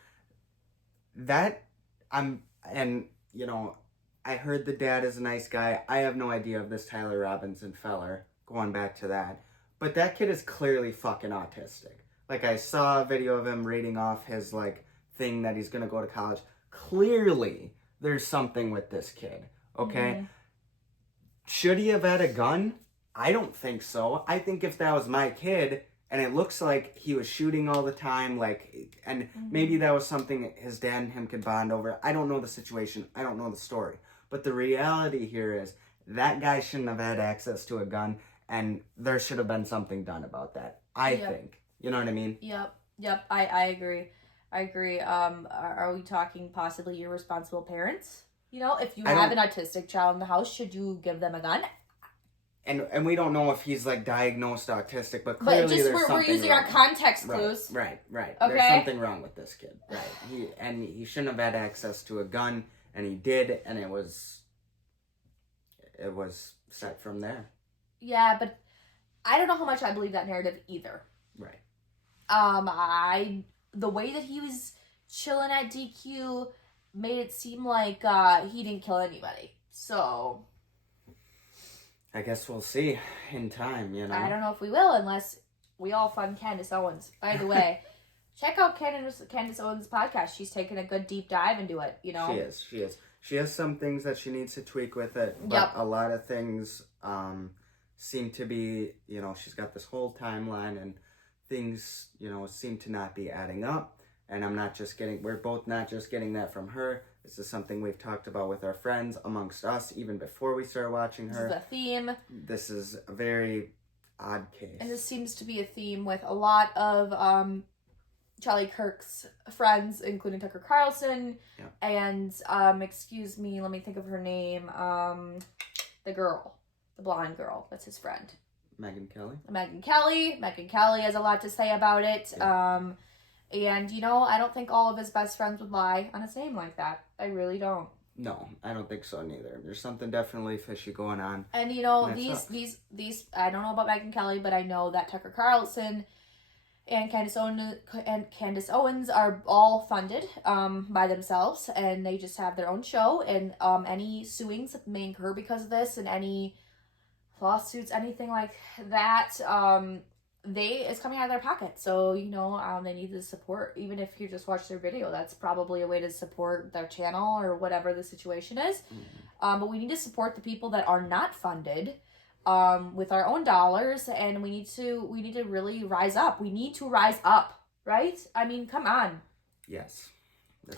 You know, I heard the dad is a nice guy. I have no idea of this Tyler Robinson feller, going back to that. But that kid is clearly fucking autistic. Like, I saw a video of him reading off his, like, thing that he's going to go to college. Clearly, there's something with this kid, okay? Mm-hmm. Should he have had a gun? I don't think so. I think if that was my kid, and it looks like he was shooting all the time, like, and maybe that was something his dad and him could bond over. I don't know the situation. I don't know the story. But the reality here is that guy shouldn't have had access to a gun, and there should have been something done about that. I think. You know what I mean? Yep. I agree. Are we talking possibly irresponsible parents? You know, if you have an autistic child in the house, should you give them a gun? And we don't know if he's like diagnosed autistic, but clearly there's something we're using wrong. Our context clues. Right. Okay. There's something wrong with this kid. Right. He shouldn't have had access to a gun, and he did, and it was set from there. Yeah, but I don't know how much I believe that narrative either. Right. The way that he was chilling at DQ made it seem like he didn't kill anybody. So I guess we'll see in time, you know. I don't know if we will, unless we all fund Candace Owens. By the way, check out Candace Owens' podcast. She's taking a good deep dive into it, you know. She is. She has some things that she needs to tweak with it, but a lot of things seem to be, you know, she's got this whole timeline and things, you know, seem to not be adding up. And we're both not just getting that from her. This is something we've talked about with our friends amongst us even before we started watching her. This is a theme. This is a very odd case. And this seems to be a theme with a lot of Charlie Kirk's friends, including Tucker Carlson. Yeah. And, excuse me, let me think of her name. The blonde girl, that's his friend. Megyn Kelly. Megyn Kelly has a lot to say about it. Yeah. And, you know, I don't think all of his best friends would lie on his name like that. I really don't. No, I don't think so neither. There's something definitely fishy going on. And, you know, these I don't know about Megyn Kelly, but I know that Tucker Carlson and Candace Owens are all funded by themselves, and they just have their own show, and any suings that may incur because of this, and any lawsuits, anything like that, it's coming out of their pocket. So, you know, they need the support. Even if you just watch their video, that's probably a way to support their channel or whatever the situation is. Mm-hmm. But we need to support the people that are not funded with our own dollars, and we need to really rise up. We need to rise up, right? I mean, come on. Yes.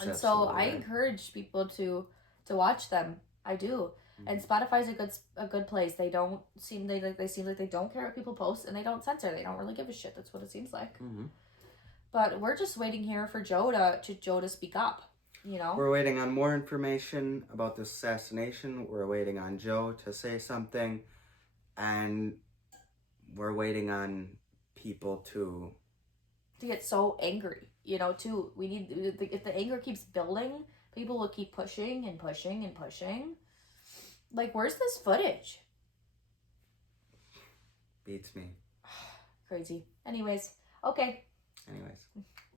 And so I encourage people to watch them. I do. And Spotify's a good place. They seem like they don't care what people post, and they don't censor. They don't really give a shit. That's what it seems like. Mm-hmm. But we're just waiting here for Joe to speak up. You know, we're waiting on more information about this assassination. We're waiting on Joe to say something, and we're waiting on people to get so angry. You know, we need, if the anger keeps building, people will keep pushing and pushing and pushing. Like, where's this footage? Beats me. Crazy. Anyways.